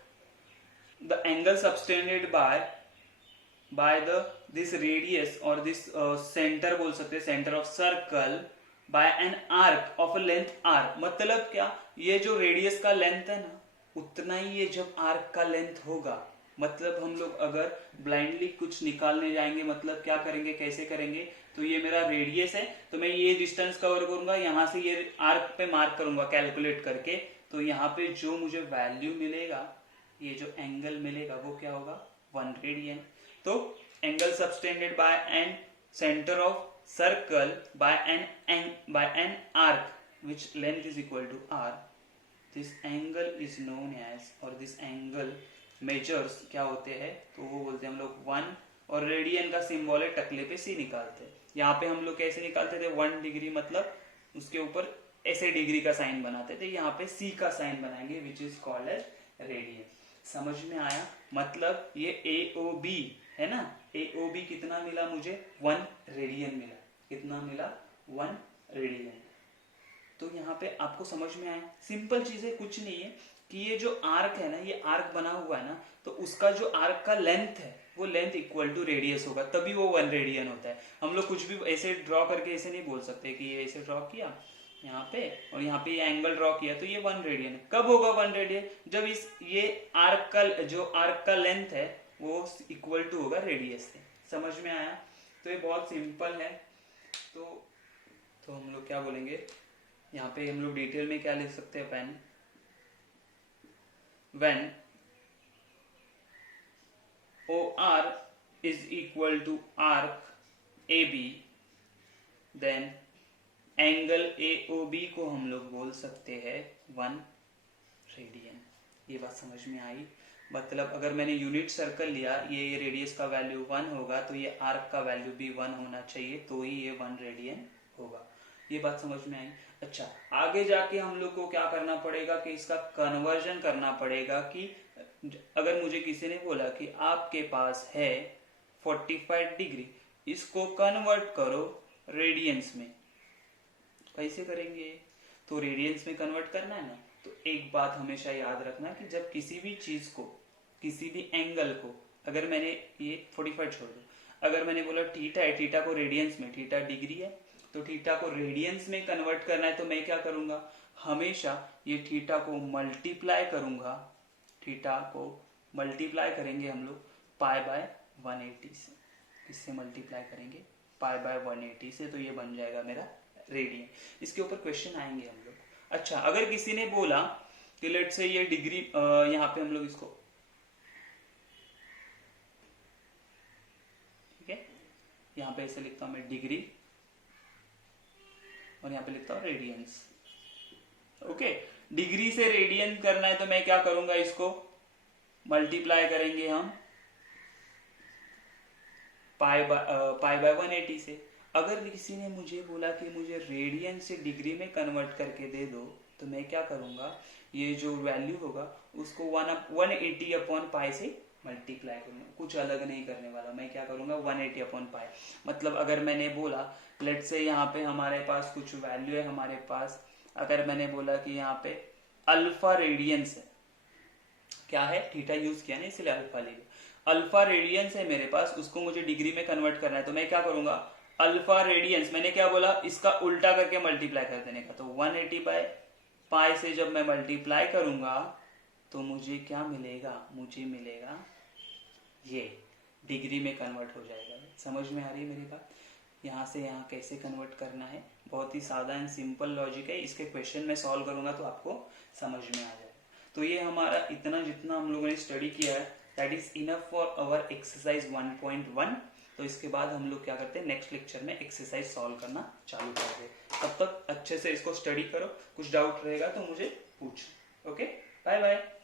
the angle subtended by the this radius और दिस सेंटर बोल सकते हैं, centre of circle by an arc of a length R, मतलब क्या, ये जो रेडियस का लेंथ है ना, उतना ही ये जब आर्क का लेंथ होगा, मतलब हम लोग अगर ब्लाइंडली कुछ निकालने जाएंगे, मतलब क्या करेंगे, कैसे करेंगे, तो ये मेरा रेडियस है, तो मैं ये डिस्टेंस कवर करूंगा, यहां से ये आर्क पे मार्क करूंगा कैलकुलेट करके, तो यहाँ पे जो मुझे वैल्यू मिलेगा, ये जो एंगल मिलेगा वो क्या होगा, 1 रेडियन। तो angle subtended by an centre of circle by an arc which length is equal to r, this angle is known as, और this angle measures क्या होते हैं, तो वो बोलते हैं हम लोग 1, और रेडियन का सिंबल है, टकले पे C निकालते हैं। यहाँ पे हम लोग कैसे निकालते थे, 1 डिग्री मतलब उसके ऊपर ऐसे डिग्री का साइन बनाते थे, यहाँ पे C का साइन बनाएंगे which is called as radian. समझ में आया, मतलब ये AOB है ना, AOB कितना मिला मुझे, 1 रेडियन मिला, कितना मिला, 1 रेडियन। तो यहाँ पे आपको समझ में आया, सिंपल चीज है, कुछ नहीं है कि ये जो आर्क है ना, ये आर्क बना हुआ है ना, तो उसका जो आर्क का लेंथ है वो लेंथ इक्वल टू रेडियस होगा, तभी वो 1 रेडियन होता है। हम लोग कुछ भी ऐसे ड्रॉ करके ऐसे नहीं बोल सकते कि ये ऐसे ड्रॉ किया यहाँ पे और यहाँ पे ये एंगल ड्रॉ किया तो ये 1 रेडियन है। कब होगा 1 रेडियन, जब इस ये आर्क का जो आर्क का लेंथ है वो इक्वल टू होगा रेडियस से। समझ में आया, तो ये बहुत सिंपल है। तो हम लोग क्या बोलेंगे, यहाँ पे हम लोग डिटेल में क्या लिख सकते हैं, when OR is equal to arc AB, then angle AOB को हम लोग बोल सकते हैं 1 रेडियन। ये बात समझ में आई, मतलब अगर मैंने यूनिट सर्कल लिया, ये रेडियस का वैल्यू 1 होगा तो ये आर्क का वैल्यू भी 1 होना चाहिए, तो ही ये 1 रेडियन होगा। ये बात समझ में आई। अच्छा, आगे जाके हम लोग को क्या करना पड़ेगा कि इसका कन्वर्जन करना पड़ेगा, कि अगर मुझे किसी ने बोला कि आपके पास है 45 डिग्री, इसको कन्वर्ट करो रेडियंस में, कैसे करेंगे, तो रेडियंस में कन्वर्ट करना है ना, तो एक बात हमेशा याद रखना कि जब किसी भी चीज को, किसी भी एंगल को, अगर मैंने ये 45 छोड़ दो, अगर मैंने बोला थीटा है, थीटा को रेडियंस में, थीटा डिग्री है, तो थीटा को रेडियंस में कन्वर्ट करना है, तो मैं क्या करूंगा, हमेशा ये थीटा को मल्टीप्लाई करूंगा, थीटा को मल्टीप्लाई करेंगे हम लोग पाई बाय 180 से, इससे मल्टीप्लाई करेंगे पाई बाय 180 से, तो ये बन जाएगा मेरा रेडियन। इसके ऊपर क्वेश्चन आएंगे हम लोग। अच्छा, अगर किसी ने बोला कि लेट से ये डिग्री, यहाँ पे हम लोग इसको, ठीक है, यहाँ पे ऐसे लिखता हूं मैं डिग्री और यहाँ पे लिखता हूँ रेडियंस। ओके, डिग्री से रेडियन करना है तो मैं क्या करूंगा, इसको मल्टीप्लाई करेंगे हम पाई बाय 180 से। अगर किसी ने मुझे बोला कि मुझे रेडियन से डिग्री में कन्वर्ट करके दे दो, तो मैं क्या करूंगा, ये जो वैल्यू होगा उसको 180 अपॉन पाई से मल्टीप्लाई करूंगा, कुछ अलग नहीं करने वाला। मैं क्या करूंगा 180 अपॉन पाई, मतलब अगर मैंने बोला लेट से यहाँ पे हमारे पास कुछ वैल्यू है हमारे पास, अगर मैंने बोला कि यहाँ पे अल्फा रेडियंस है, क्या है, थीटा यूज किया ना इसलिए अल्फा ले लिया, अल्फा रेडियंस है मेरे पास, उसको मुझे डिग्री में कन्वर्ट करना है, तो मैं क्या करूंगा अल्फा रेडियंस, मैंने क्या बोला, इसका उल्टा करके मल्टीप्लाई कर देने का। तो 180 बाय पाई से जब मैं मल्टीप्लाई करूंगा तो मुझे क्या मिलेगा, मुझे मिलेगा ये डिग्री में कन्वर्ट हो जाएगा। समझ में आ रही है मेरी बात? यहाँ से यहाँ कैसे कन्वर्ट करना है, बहुत ही सादा एंड सिंपल लॉजिक है। इसके क्वेश्चन में सॉल्व करूंगा तो आपको समझ में आ जाएगा। तो ये हमारा इतना जितना हम लोगों ने स्टडी किया है, that is enough for our exercise 1.1। तो इसके बाद हम लोग क्या करते हैं, नेक्स्ट लेक्चर में एक्सरसाइज सॉल्व करना चालू करेंगे। तब तक अच्छे से इसको स्टडी करो, कुछ डाउट रहेगा तो मुझे पूछ। Okay, bye bye.